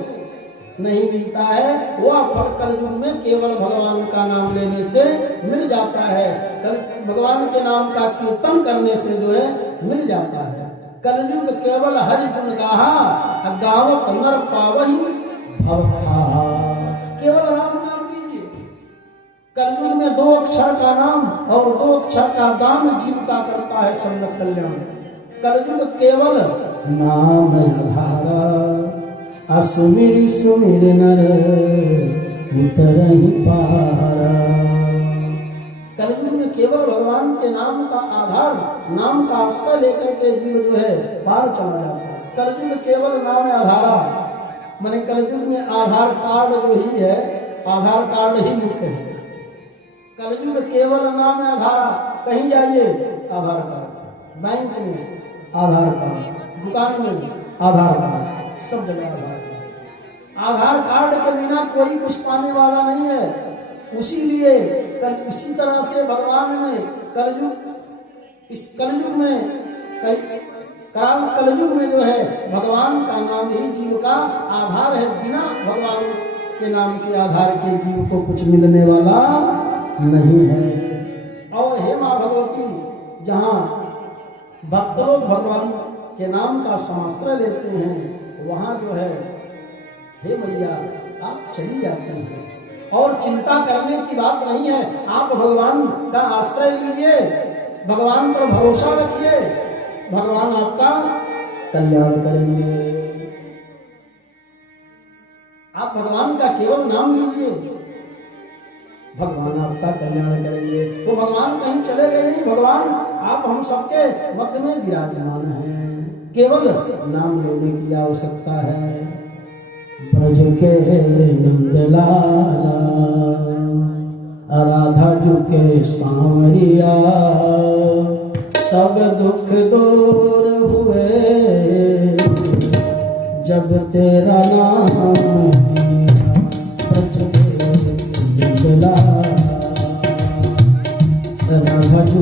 नहीं मिलता है, वह फल कलयुग में केवल भगवान का नाम लेने से मिल जाता है। भगवान के नाम का कीर्तन करने से जो है मिल जाता है। कलयुग केवल हरि गुण गाहा, गावत नर पावहि भवथा। केवल राम नाम लीजिए। कलयुग में 2 अक्षर का नाम और 2 अक्षर का दान जीविका करता है सम्यक कल्याण। कलयुग केवल नाम आधार, असुमिर सुमिर नर उतरहि पारा। कलयुग में केवल भगवान के नाम का आधार, नाम का आश्रय लेकर के जीव जो है पार चला जाता है। कलयुग केवल नाम आधारा, माने कलयुग में आधार कार्ड जो ही है, आधार कार्ड ही मुख्य है। कलयुग केवल नाम आधारा, कहीं जाइए आधार कार्ड, बैंक में आधार कार्ड, दुकान में आधार कार्ड, सब जगह आधार कार्ड। आधार कार्ड के बिना कोई कुछ पाने वाला नहीं है। इसीलिए इसी तरह से भगवान ने कलयुग, इस कलयुग में कलयुग में जो है भगवान का नाम ही जीव का आधार है। बिना भगवान के नाम के आधार के जीव को कुछ मिलने वाला नहीं है। और हे माँ भगवती, जहाँ भक्त लोग भगवान के नाम का समाश्रय लेते हैं, वहाँ जो है हे मैया आप चली जाती हैं। और चिंता करने की बात नहीं है, आप भगवान का आश्रय लीजिए, भगवान पर भरोसा रखिए, भगवान आपका कल्याण करेंगे। आप भगवान का केवल नाम लीजिए, भगवान आपका कल्याण करेंगे। तो भगवान कहीं चले गए नहीं, भगवान आप हम सबके मध्य में विराजमान हैं। केवल नाम लेने की आवश्यकता है। ब्रज के नंदलाला, राधा जी के सांवरिया, सब दुख दूर हुए जब तेरा नाम लिया ब्रज में निकला राधा जो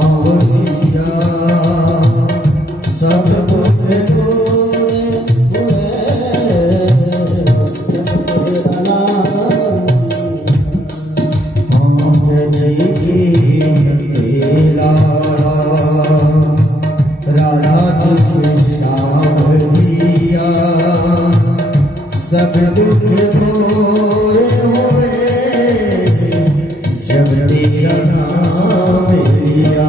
सावरिया सब दुख हुए जब तेरा नाम अकेला राधा जी सावरिया सब दुख धोए हुए जब तेरा नाम लिया।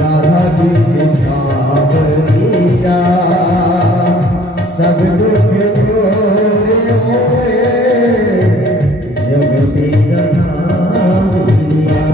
राधा जी सावरिया सब दुख धोए हुए जब तेरा नाम लिया।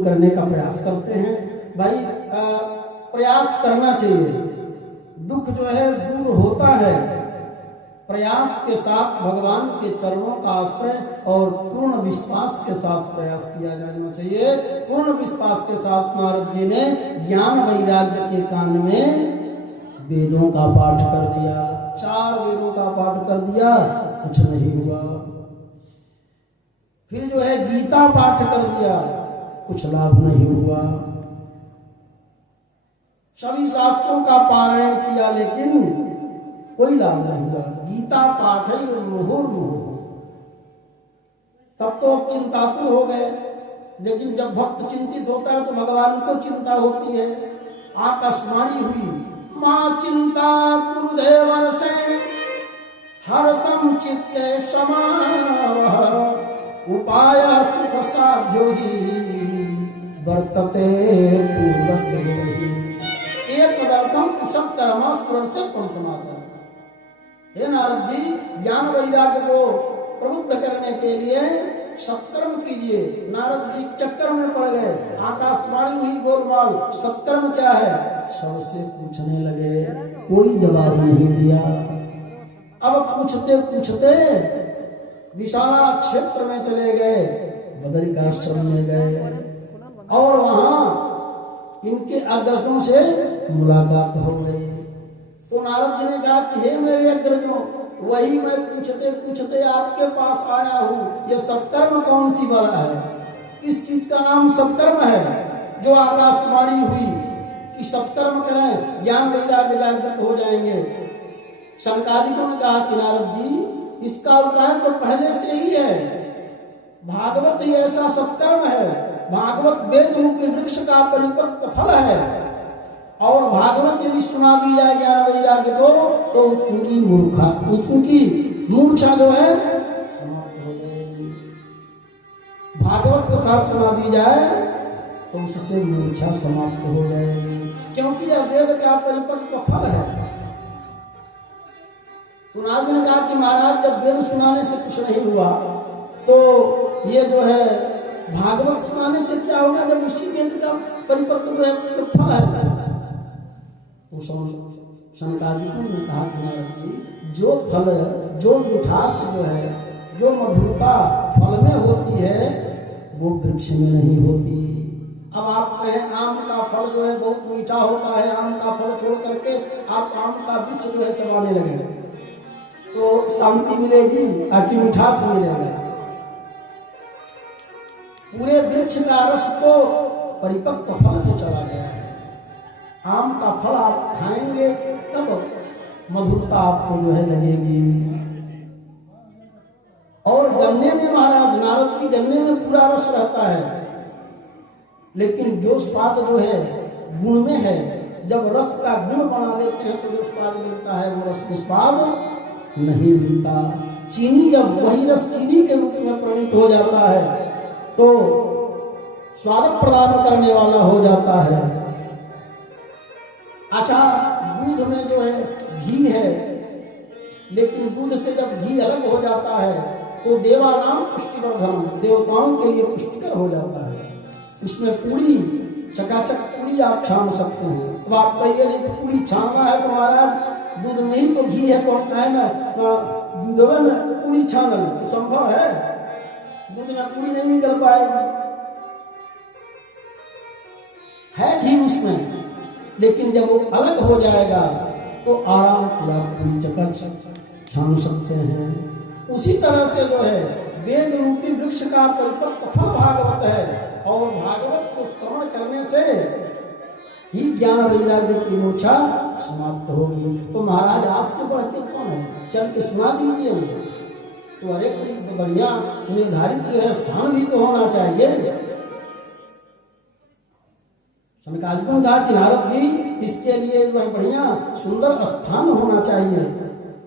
करने का प्रयास करते हैं। भाई प्रयास करना चाहिए, दुख जो है दूर होता है प्रयास के साथ, भगवान के चरणों का आश्रय और पूर्ण विश्वास के साथ प्रयास किया जाना चाहिए। पूर्ण विश्वास के साथ नारद जी ने ज्ञान वैराग्य के कान में वेदों का पाठ कर दिया, 4 वेदों का पाठ कर दिया, कुछ नहीं हुआ। फिर जो है गीता पाठ कर दिया, कुछ लाभ नहीं हुआ। सभी शास्त्रों का पारायण किया लेकिन कोई लाभ नहीं हुआ। गीता पाठ ही मुहुर्मुहु, तब तो चिंतातुर हो गए। लेकिन जब भक्त चिंतित होता है तो भगवान को चिंता होती है। आकाशवाणी हुई, मां चिंता कुरुदेवर से हर्षम चित्ते समावह, उपाय सुख साध्यो ही वर्तते पूर्वक एक पदार्थम कुशल कर्मा सुर से कौन समाचार। हे नारद जी, ज्ञान वैराग्य को प्रबुद्ध करने के लिए सत्कर्म कीजिए। नारद जी चक्कर में पड़ गए, आकाशवाणी हुई गोलमाल, सत्कर्म क्या है सबसे पूछने लगे, कोई जवाब नहीं दिया। अब पूछते पूछते विशाला क्षेत्र में चले गए, बदरिकाश्रम में गए और वहां इनके अग्रजों से मुलाकात हो गई। तो नारद जी ने कहा कि हे मेरे अग्रजों, वही मैं पूछते पूछते आपके पास आया हूँ। ये सत्कर्म कौन सी वाला है, किस चीज का नाम सत्कर्म है जो आकाशवाणी हुई कि सत्कर्म करें, ज्ञान वैराग्य जागृत हो जाएंगे। शंकादिकों ने कहा कि नारद जी, इसका उपाय तो पहले से ही है। भागवत ही ऐसा सत्कर्म है। भागवत वेद रूपी वृक्ष का परिपक्व फल है और भागवत यदि सुना दी जाए ज्ञान वैराग्य को तो उसकी मूर्छा जो है समाप्त हो जाएगी। भागवत कथा सुना दी जाए तो उससे मूर्छा समाप्त हो जाएगी, क्योंकि यह वेद का परिपक्व फल है। तो नारद ने कहा कि महाराज, जब वेद सुनाने से कुछ नहीं हुआ तो ये जो है भागवत सुनाने से क्या होगा, जब उसी वेद का परिपक्व जो फल है। तो शंकादिकों ने कहा कि नारद जी, जो फल, जो मिठास जो है, जो मधुरता फल में होती है वो वृक्ष में नहीं होती। अब आप कहें आम का फल जो है बहुत मीठा होता है, आम का फल छोड़ करके आप आम का वृक्ष जो है चबाने लगे तो शांति मिलेगी आकि मिठास मिलेगा। पूरे वृक्ष का रस तो परिपक्व फल में चला गया है। आम का फल आप खाएंगे तब मधुरता आपको जो है लगेगी। और गन्ने में महाराज, नारद की गन्ने में पूरा रस रहता है, लेकिन जो स्वाद जो है गुण में है। जब रस का गुण बना लेते हैं तो जो स्वाद मिलता है वो रस में स्वाद नहीं मिलता। चीनी, जब वही रस चीनी के रूप में परिणित हो जाता है तो स्वाद प्रदान करने वाला हो जाता है। अच्छा, दूध में जो है घी है, लेकिन दूध से जब घी अलग हो जाता है तो देवानाम पुष्टिवर्धनम, देवताओं के लिए पुष्टिकर हो जाता है। इसमें पूरी चकाचक पूरी आप छान सकते हैं। तो आप कहिए नहीं पूरी छानना है तो महाराज दूध में ही तो घी है, कौन कहे ना दूध में पूरी छानना तो संभव है। दूध में पूरी नहीं निकल पाएगी, है घी उसमें, लेकिन जब वो अलग हो जाएगा तो आराम से आप पूरी चकाचक छान सकते हैं। उसी तरह से जो है वेद रूपी वृक्ष का परिपक्व फल भागवत है, और भागवत को श्रवण करने से ही ज्ञान वैराग्य की मूर्छा समाप्त होगी। तो महाराज आपसे बढ़ के कौन है, चल के सुना दीजिए ना। तो अरे बढ़िया निर्धारित जो है स्थान भी तो होना चाहिए। शनकादिक ने कहा कि नारद जी इसके लिए वह बढ़िया सुंदर स्थान होना चाहिए।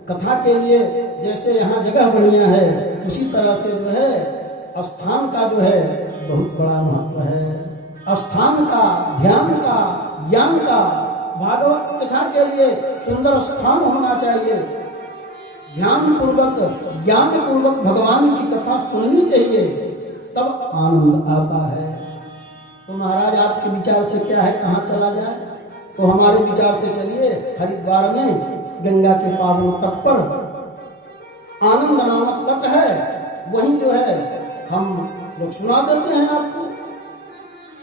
कथा के लिए जैसे यहाँ जगह बढ़िया है, उसी तरह से जो है स्थान का जो है बहुत बड़ा महत्व है। स्थान का, ध्यान का, ज्ञान का, भागवत कथा के लिए सुंदर स्थान होना चाहिए। ध्यान पूर्वक, ज्ञान पूर्वक भगवान की कथा सुननी चाहिए, तब आनंद आता है। तो महाराज आपके विचार से क्या है, कहाँ चला जाए? तो हमारे विचार से चलिए हरिद्वार में गंगा के पावन तट पर आनंद नामक तट है, वहीं जो है हम लोग सुना देते हैं आपको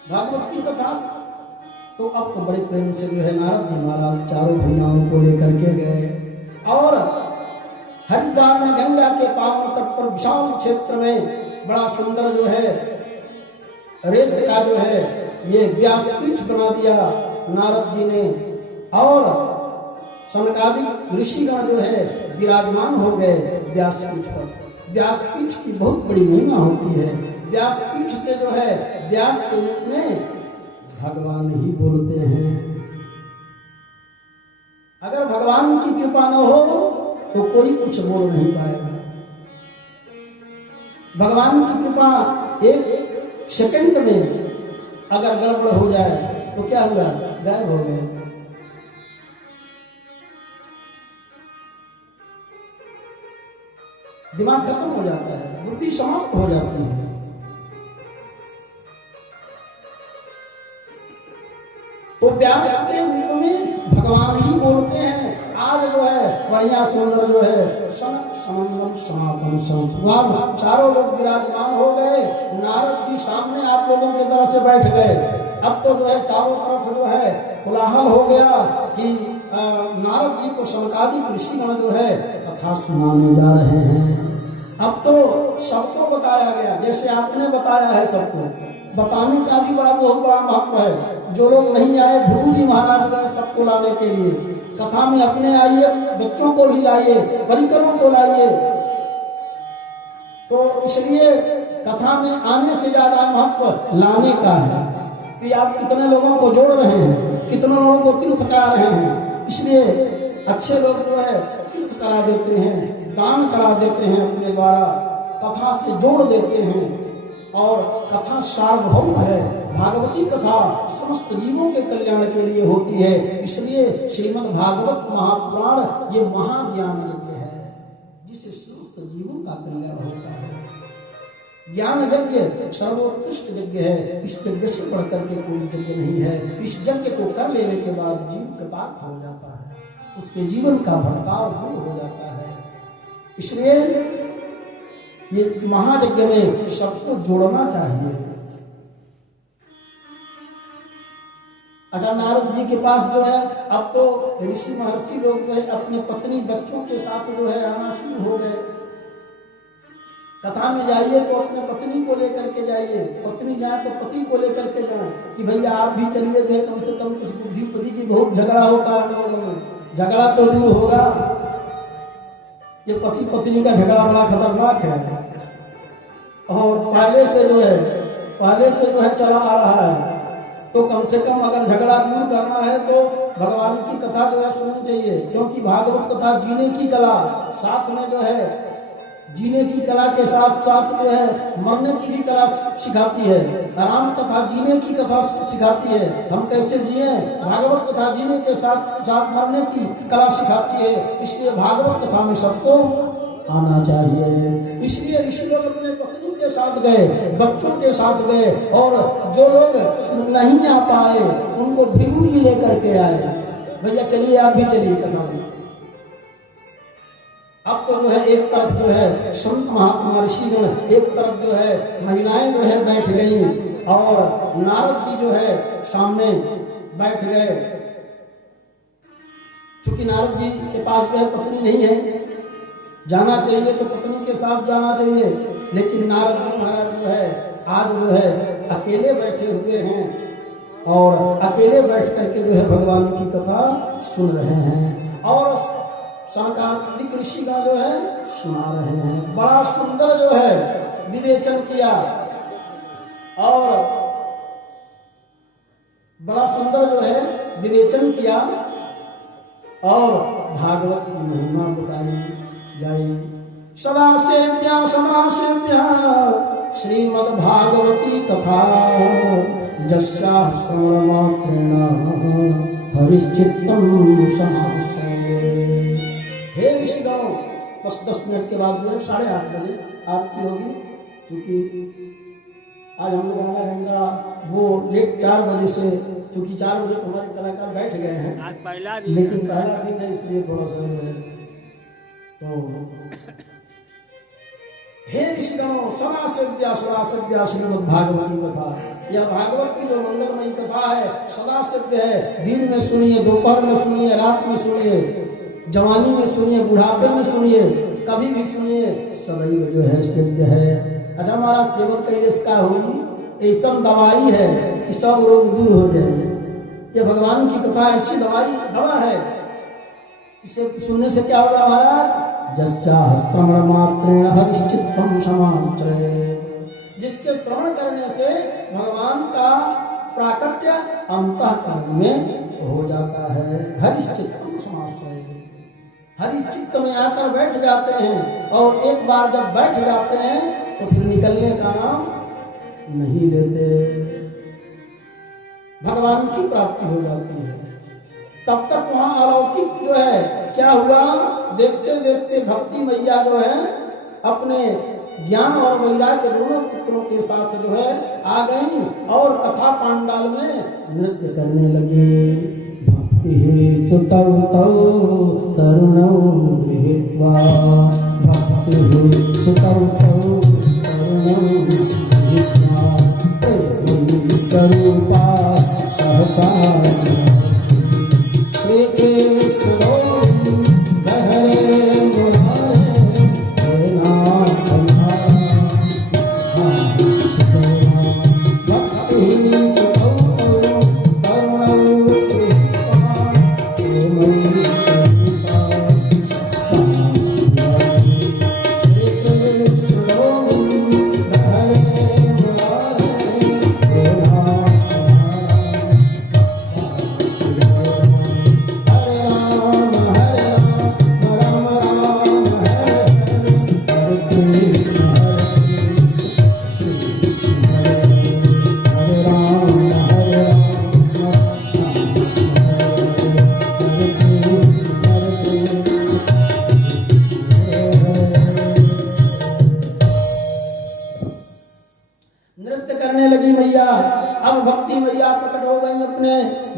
भागवत की कथा। तो अब तो बड़े प्रेम से जो है नारद जी महाराज चारों भैयाओं को लेकर के गए और हरिद्वार में गंगा के पावन तट पर विशाल क्षेत्र में बड़ा सुंदर जो है रेत का जो है ये व्यासपीठ बना दिया नारद जी ने, और सनकादिक ऋषिगण जो है विराजमान हो गए व्यासपीठ पर। व्यासपीठ की बहुत बड़ी महिमा होती है। व्यासपीठ से जो है व्यास के रूप में भगवान ही बोलते हैं। अगर भगवान की कृपा न हो तो कोई कुछ बोल नहीं पाएगा। भगवान की कृपा एक सेकंड में अगर गड़बड़ हो जाए तो क्या हुआ, गायब हो गए। दिमाग खत्म हो जाता है, बुद्धि समाप्त हो जाती है। तो व्यास के रूप में भगवान ही बोलते हैं। आज जो है बढ़िया सुंदर जो है सनक समंदम समापन संतवान चारों लोग विराजमान हो गए। नारद जी सामने आप लोगों की तरह से बैठ गए। अब तो जो है चारों तरफ जो है कोलाहल हो गया कि नारद जी को शनकादिक ऋषिगण जो है कथा सुनाने जा रहे हैं। अब तो सबको बताया गया, जैसे आपने बताया है सबको, बताने का भी बहुत बड़ा महत्व है। जो लोग नहीं आए भृगु जी महाराज ने सबको लाने के लिए, कथा में अपने आइए, बच्चों को भी लाइए, परिकरों को लाइए। तो इसलिए कथा में आने से ज्यादा महत्व लाने का है कि आप कितने लोगों को जोड़ रहे हैं, कितने लोगों को तीर्थ करा रहे हैं। इसलिए अच्छे लोग जो है तीर्थ करा देते हैं, दान करा देते हैं, अपने द्वारा कथा से जोड़ देते हैं। और कथा सार्वभौम है। भागवती कथा समस्त जीवों के कल्याण के लिए होती है। इसलिए श्रीमद् भागवत महापुराण ये महाज्ञान यज्ञ है, जिससे समस्त जीवों का कल्याण होता है। ज्ञान यज्ञ सर्वोत्कृष्ट यज्ञ है। इस यज्ञ से बढ़कर के कोई यज्ञ नहीं है। इस यज्ञ को कर लेने के बाद जीव कृतार्थ हो जाता है, उसके जीवन का भटकाव दूर हो जाता है। इसलिए ये महायज्ञ में सबको जोड़ना चाहिए। अच्छा, नारद जी के पास जो है अब तो ऋषि महर्षि लोग जो है अपने पत्नी बच्चों के साथ जो है आना शुरू हो गए। कथा में जाइए तो अपने पत्नी को लेकर के जाइए, पत्नी जाए तो पति को लेकर के जाए कि भैया आप भी चलिए, भैया कम से कम कुछ बुद्धि पति की बहुत झगड़ा होता है लोगों में, झगड़ा तो दूर होगा। ये पति पत्नी का झगड़ा बड़ा खतरनाक है और पहले से जो है चला आ रहा है। तो कम से कम अगर झगड़ा दूर करना है तो भगवान की कथा जो है सुननी चाहिए, क्योंकि भागवत कथा जीने की कला, साथ में जो है जीने की कला के साथ साथ जो है मरने की भी कला सिखाती है। राम कथा जीने की कथा सिखाती है, हम कैसे जिए। भागवत कथा जीने के साथ साथ मरने की कला सिखाती है। इसलिए भागवत कथा में सबको आना चाहिए। इसलिए ऋषि लोग अपने पत्नी के साथ गए, बच्चों के साथ गए, और जो लोग नहीं आ पाए उनको भृगु जी लेकर के आए। भैया चलिए, आप भी चलिए कथा में। अब तो जो है एक तरफ जो है संत महात्मा ऋषिगण, एक तरफ जो है महिलाएं जो है बैठ गई और नारद जी जो है सामने बैठ गए। क्योंकि नारद जी के पास जो है पत्नी नहीं है, जाना चाहिए तो पत्नी के साथ जाना चाहिए, लेकिन नारद जी महाराज जो है आज जो है अकेले बैठे हुए हैं और अकेले बैठ करके जो है भगवान की कथा सुन रहे हैं और सांकादिक ऋषि का जो है सुना रहे हैं। बड़ा सुंदर जो है विवेचन किया और बड़ा सुंदर जो है विवेचन किया और भागवत की महिमा बताई गई। सदा सेव्या समासेव्या श्रीमद् भागवती कथा जस्या श्रवण मात्रेण हरिश्चित्तम समाश्रये। हे ऋषिगण, बस 10 मिनट के बाद जो है 8:30 बजे आरती होगी। क्योंकि आज हम लोग गंगा वो लेट 4 बजे से, क्योंकि 4 बजे हमारे कलाकार बैठ गए हैं, आज पहला दिन, लेकिन पहला दिन है इसलिए थोड़ा सा जो है तो हे ऋषिगणों, सदा सेव्या श्रीमद् भागवती कथा। यह भागवत की जो मंगलमयी कथा है सदा सेव्य है। दिन में सुनिए, दोपहर में सुनिए, रात में सुनिए, जवानी में सुनिए, बुढ़ापे में सुनिए, कभी भी सुनिए, सदैव जो है सिद्ध है। अच्छा हमारा सेवन कैसे का हुई, ऐसा दवाई है कि सब रोग दूर हो जाए। ये भगवान की कथा ऐसी दवा है, इसे सुनने से क्या होगा महाराज, जस्या श्रवण मात्रेण हरिश्चित्तम समाश्रयेत्। जिसके श्रवण करने से भगवान का प्राकट्य अंतःकरण में हो जाता है। हरिश्चित्तम समाश्रयेत्, हरि चित्त में आकर बैठ जाते हैं और एक बार जब बैठ जाते हैं तो फिर निकलने का नाम नहीं लेते, भगवान की प्राप्ति हो जाती है। तब तक वहां अलौकिक जो है क्या हुआ, देखते देखते भक्ति मैया जो है अपने ज्ञान और वैराग्य दोनों पुत्रों के साथ जो है आ गई और कथा पांडाल में नृत्य करने लगी। भक्ति सुतौ तौ तरुणौ गृहीत्वा, भक्ति सुतौ तौ तरुणौ गृहीत्वा, स्वरूपा सहसा श्री कृष्ण गहरे मुरारे नाथ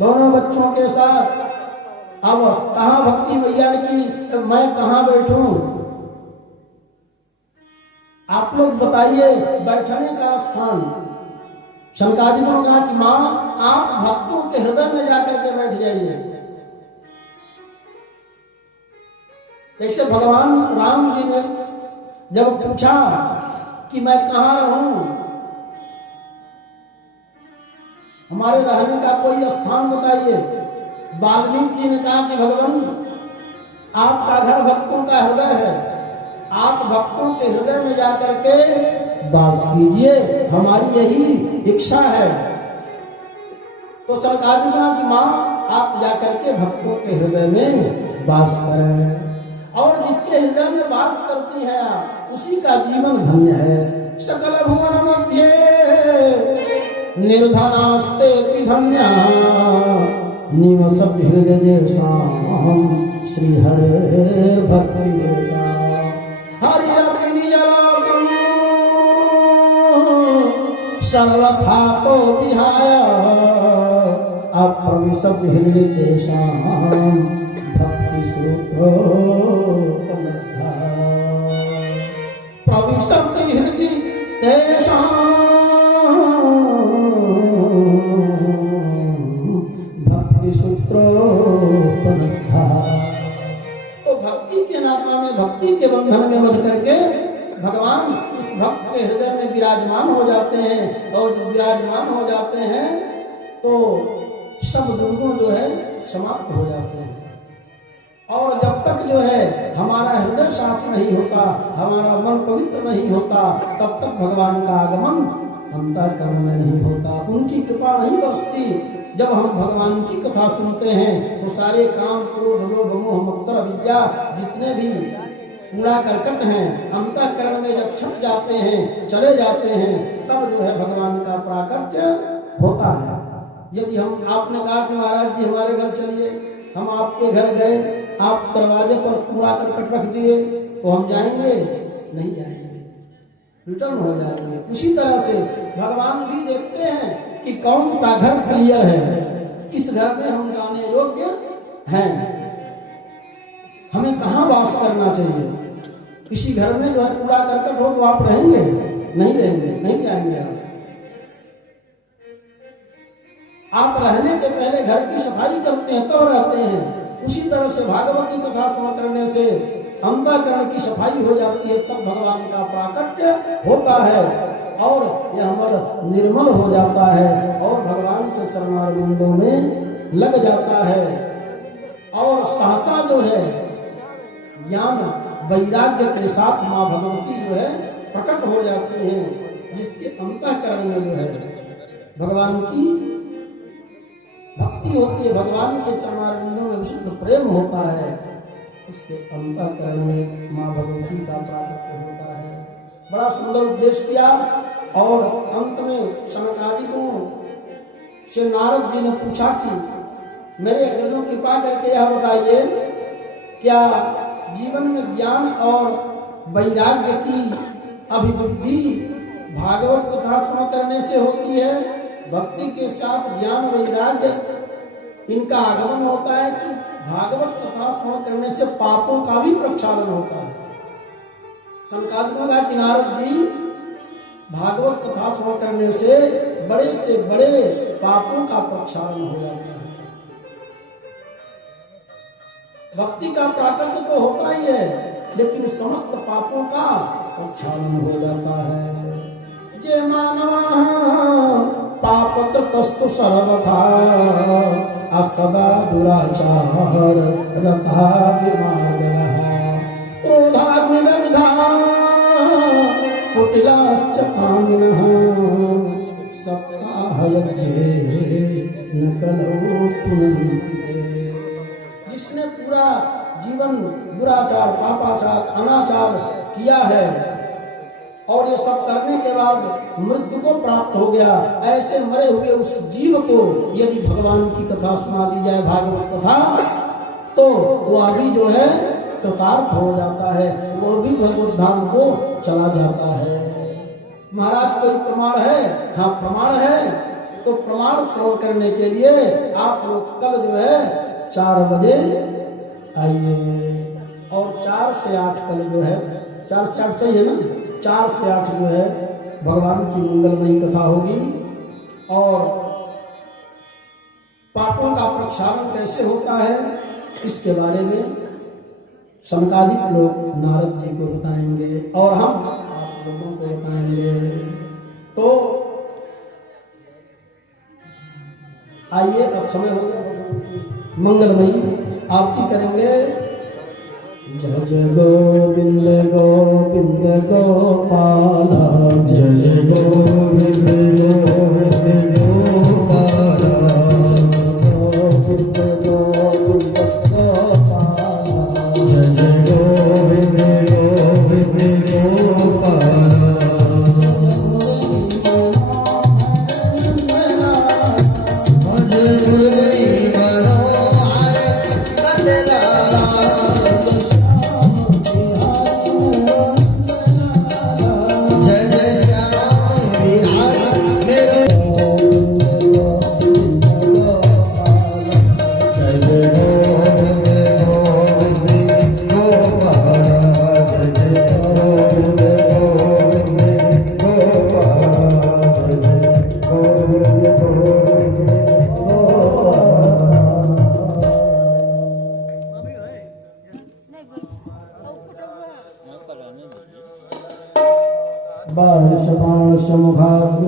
दोनों बच्चों के साथ। अब कहाँ भक्ति मैया की, मैं कहाँ बैठूं, आप लोग बताइए बैठने का स्थान। शंकाजी ने कहा कि माँ आप भक्तों के हृदय में जाकर के बैठ जाइए। जैसे भगवान राम जी ने जब पूछा कि मैं कहाँ रहूं, हमारे रहने का कोई स्थान बताइए। वाल्मीकि जी ने कहा कि भगवान आपका घर भक्तों का हृदय है, आप भक्तों के हृदय में जाकर के वास कीजिए, हमारी यही इच्छा है। तो सरकार ने कहा कि माँ आप जाकर के भक्तों के हृदय में वास करें, और जिसके हृदय में वास करती है आप, उसी का जीवन धन्य है। सकल भुवन मध्य निर्धनास्ते धन्या निवसति हृदयेषां श्री हरेर् भक्ति हरिरपि निजलोकं सर्वथा तो विहाय अप्रविशति हृदयेषां भक्ति सूत्रोपलब्धा। भक्ति सूत्रोपनिधा। तो भक्ति के नाता में, भक्ति के बंधन में बंध करके भगवान उस भक्त के हृदय में विराजमान हो जाते हैं, और जब विराजमान हो जाते हैं तो सब दुर्गुण जो है समाप्त हो जाते हैं। और जब तक जो है हमारा हृदय साफ नहीं होता, हमारा मन पवित्र नहीं होता, तब तक भगवान का आगमन अंतःकरण में नहीं होता, उनकी कृपा नहीं बरसती। जब हम भगवान की कथा सुनते हैं तो सारे काम, क्रोध, लोभ, मोह, मत्सर, विद्या, जितने भी कूड़ा करकट हैं, अंतःकरण में जब छट जाते हैं, चले जाते हैं, तब जो है भगवान का प्राकट्य होता है। यदि हम, आपने कहा कि महाराज जी हमारे घर चलिए, हम आपके घर गए, आप दरवाजे पर कूड़ा करकट रख दिए, तो हम जाएंगे? नहीं जाएंगे, रिटर्न हो जाएंगे। उसी तरह से भगवान भी देखते हैं कि कौन सा घर क्लियर है, किस घर में हम जाने योग्य हैं, हमें कहाँ वास करना चाहिए। किसी घर में जो है कूड़ा करकट हो तो आप रहेंगे? नहीं रहेंगे, नहीं जाएंगे आप रहने के पहले घर की सफाई करते हैं, तब रहते हैं। उसी तरह से भागवत की कथा सुना करने से अंतःकरण की सफाई हो जाती है, तब भगवान का प्राकट्य होता है और यह मन निर्मल हो जाता है और भगवान के चरणारविंदों में लग जाता है। और सहसा जो है ज्ञान वैराग्य के साथ माँ भगवती जो है प्रकट हो जाती हैं, जिसके अंतःकरण में जो है भगवान की भक्ति होती है, भगवान के चरणारविंदों में विशुद्ध प्रेम होता है, उसके अंतःकरण में माँ भगवती का प्राकट्य होता है। बड़ा सुंदर उपदेश किया। और अंत में सनकादिकों से नारद जी ने पूछा कि मेरे अग्रजों कृपा करके यह बताइए, क्या जीवन में ज्ञान और वैराग्य की अभिवृद्धि भागवत कथा सुन करने से होती है? भक्ति के साथ ज्ञान वैराग्य इनका आगमन होता है कि भागवत कथा सुन करने से पापों का भी प्रक्षालन होता है? सनकादिकों का कि नारद जी, भागवत कथा सुन करने से बड़े पापों का प्रक्षालन हो जाता है। भक्ति का प्राकट्य तो होता ही है, लेकिन समस्त पापों का प्रक्षालन हो जाता है। जे मानवा पाप कृतस्तु सर्वथा असदा दुराचार रता विमार्गः क्रोधाग्निदग्धा कुटिलाश्च कामिनः सप्ताहयज्ञे न कलौ पुनन्ति। जिसने पूरा जीवन दुराचार, पापाचार, अनाचार किया है और ये सब करने के बाद मृत्यु को प्राप्त हो गया, ऐसे मरे हुए उस जीव को यदि भगवान की कथा सुना दी जाए, भागवत कथा, तो वो अभी जो है कृतार्थ हो जाता है, वो भी भगवत धाम को चला जाता है। महाराज कोई प्रमाण है? हाँ प्रमाण है। तो प्रमाण श्रवण करने के लिए आप लोग कल जो है 4 बजे आइए, और 4 से 8 कल जो है, 4 से 8 सही है ना, 4 से 8 जो है भगवान की मंगलमयी कथा होगी। और पापों का प्रक्षालन कैसे होता है, इसके बारे में सनकादिक लोग नारद जी को बताएंगे और हम आप लोगों को बताएंगे। तो आइए, अब समय हो गया, मंगलमयी आरती करेंगे। जय जय गोविंद गोविंद गोपाल, जय जय गोविंद गोविंद गोपाल, गोविंद गोविंद गोपाल, जय जय गोविंद गोविंद गोपाल। जय जय श्याम बिहारी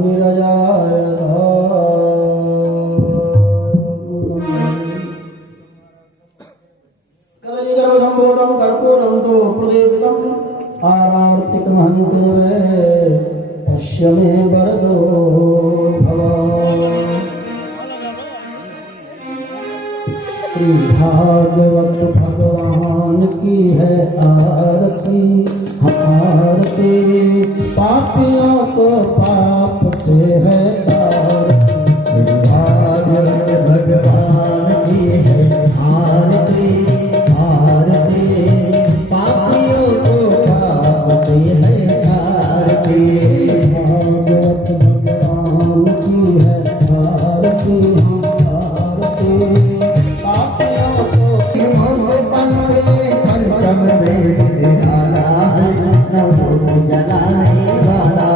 विरजाय कदलीगर्भसम्भूतं कर्पूरं तु प्रदीपितम् आरार्तिकमहं कृवे पश्य मे वरदो भव। श्री भागवत भगवान की है आरती, आरती पापियों को पाप से है तारती। श्री भागवत भगवान की है आरती, आरती पापियों को पाप से है तारती। भागवत भगवान की है आरती, आरती पापियों को पंचम वेद निराला है, नमो जलाने वाला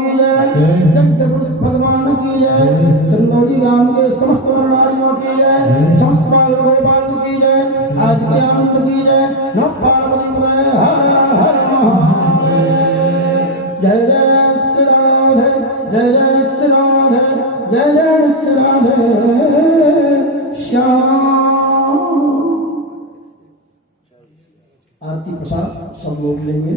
की जय, जग पुरुष भगवान की जय, चंदौली गांव के समस्त नारियों की जय, समस्त बाल गोपाल की जय, आज के आनंद की जय, नमः पार्वती पतये हर हर महादेव। जय जय श्री राधे, जय जय श्री राधे, जय जय श्री राधे श्याम। आरती प्रसाद सब लोग लेंगे।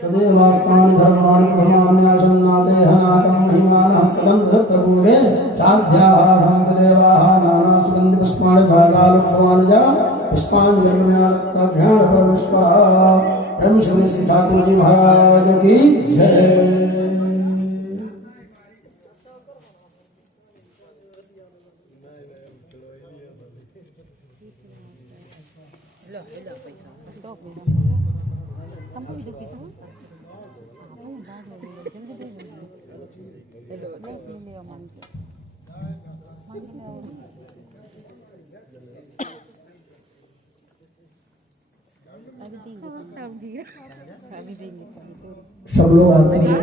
तदेवास्तानि धर्माणि प्रथमान्यासन्नाते हनाकं महिमानः सकलत्रपूरे साध्याहं तदेवाः नाना सुगन्धिपुष्पाणि भागालोकवानिजा पुष्पाञ्जलिर्म्यात्तघ्राणपर्वपुष्पा। ब्रह्म श्री श्री ठाकुर जी महाराज की जय। सब लोग आते हैं।